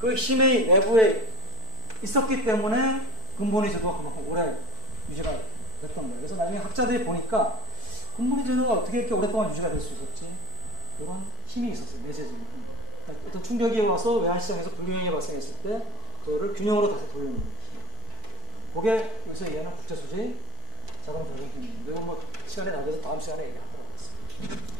그 힘이 내부에 있었기 때문에 근본위 제도가 그만큼 오래 유지가 됐던 거예요. 그래서 나중에 학자들이 보니까 근본위 제도가 어떻게 이렇게 오랫동안 유지가 될 수 있었지? 이런 힘이 있었어요. 내재적인 힘. 그러니까 어떤 충격이 와서 외환시장에서 불균형이 발생했을 때 그거를 균형으로 다시 돌리는 힘. 그게 여기서 얘기하는 국제수지 자본 조정 힘입니다. 이건 뭐 시간이 나중에 다음 시간에 얘기하도록 하겠습니다.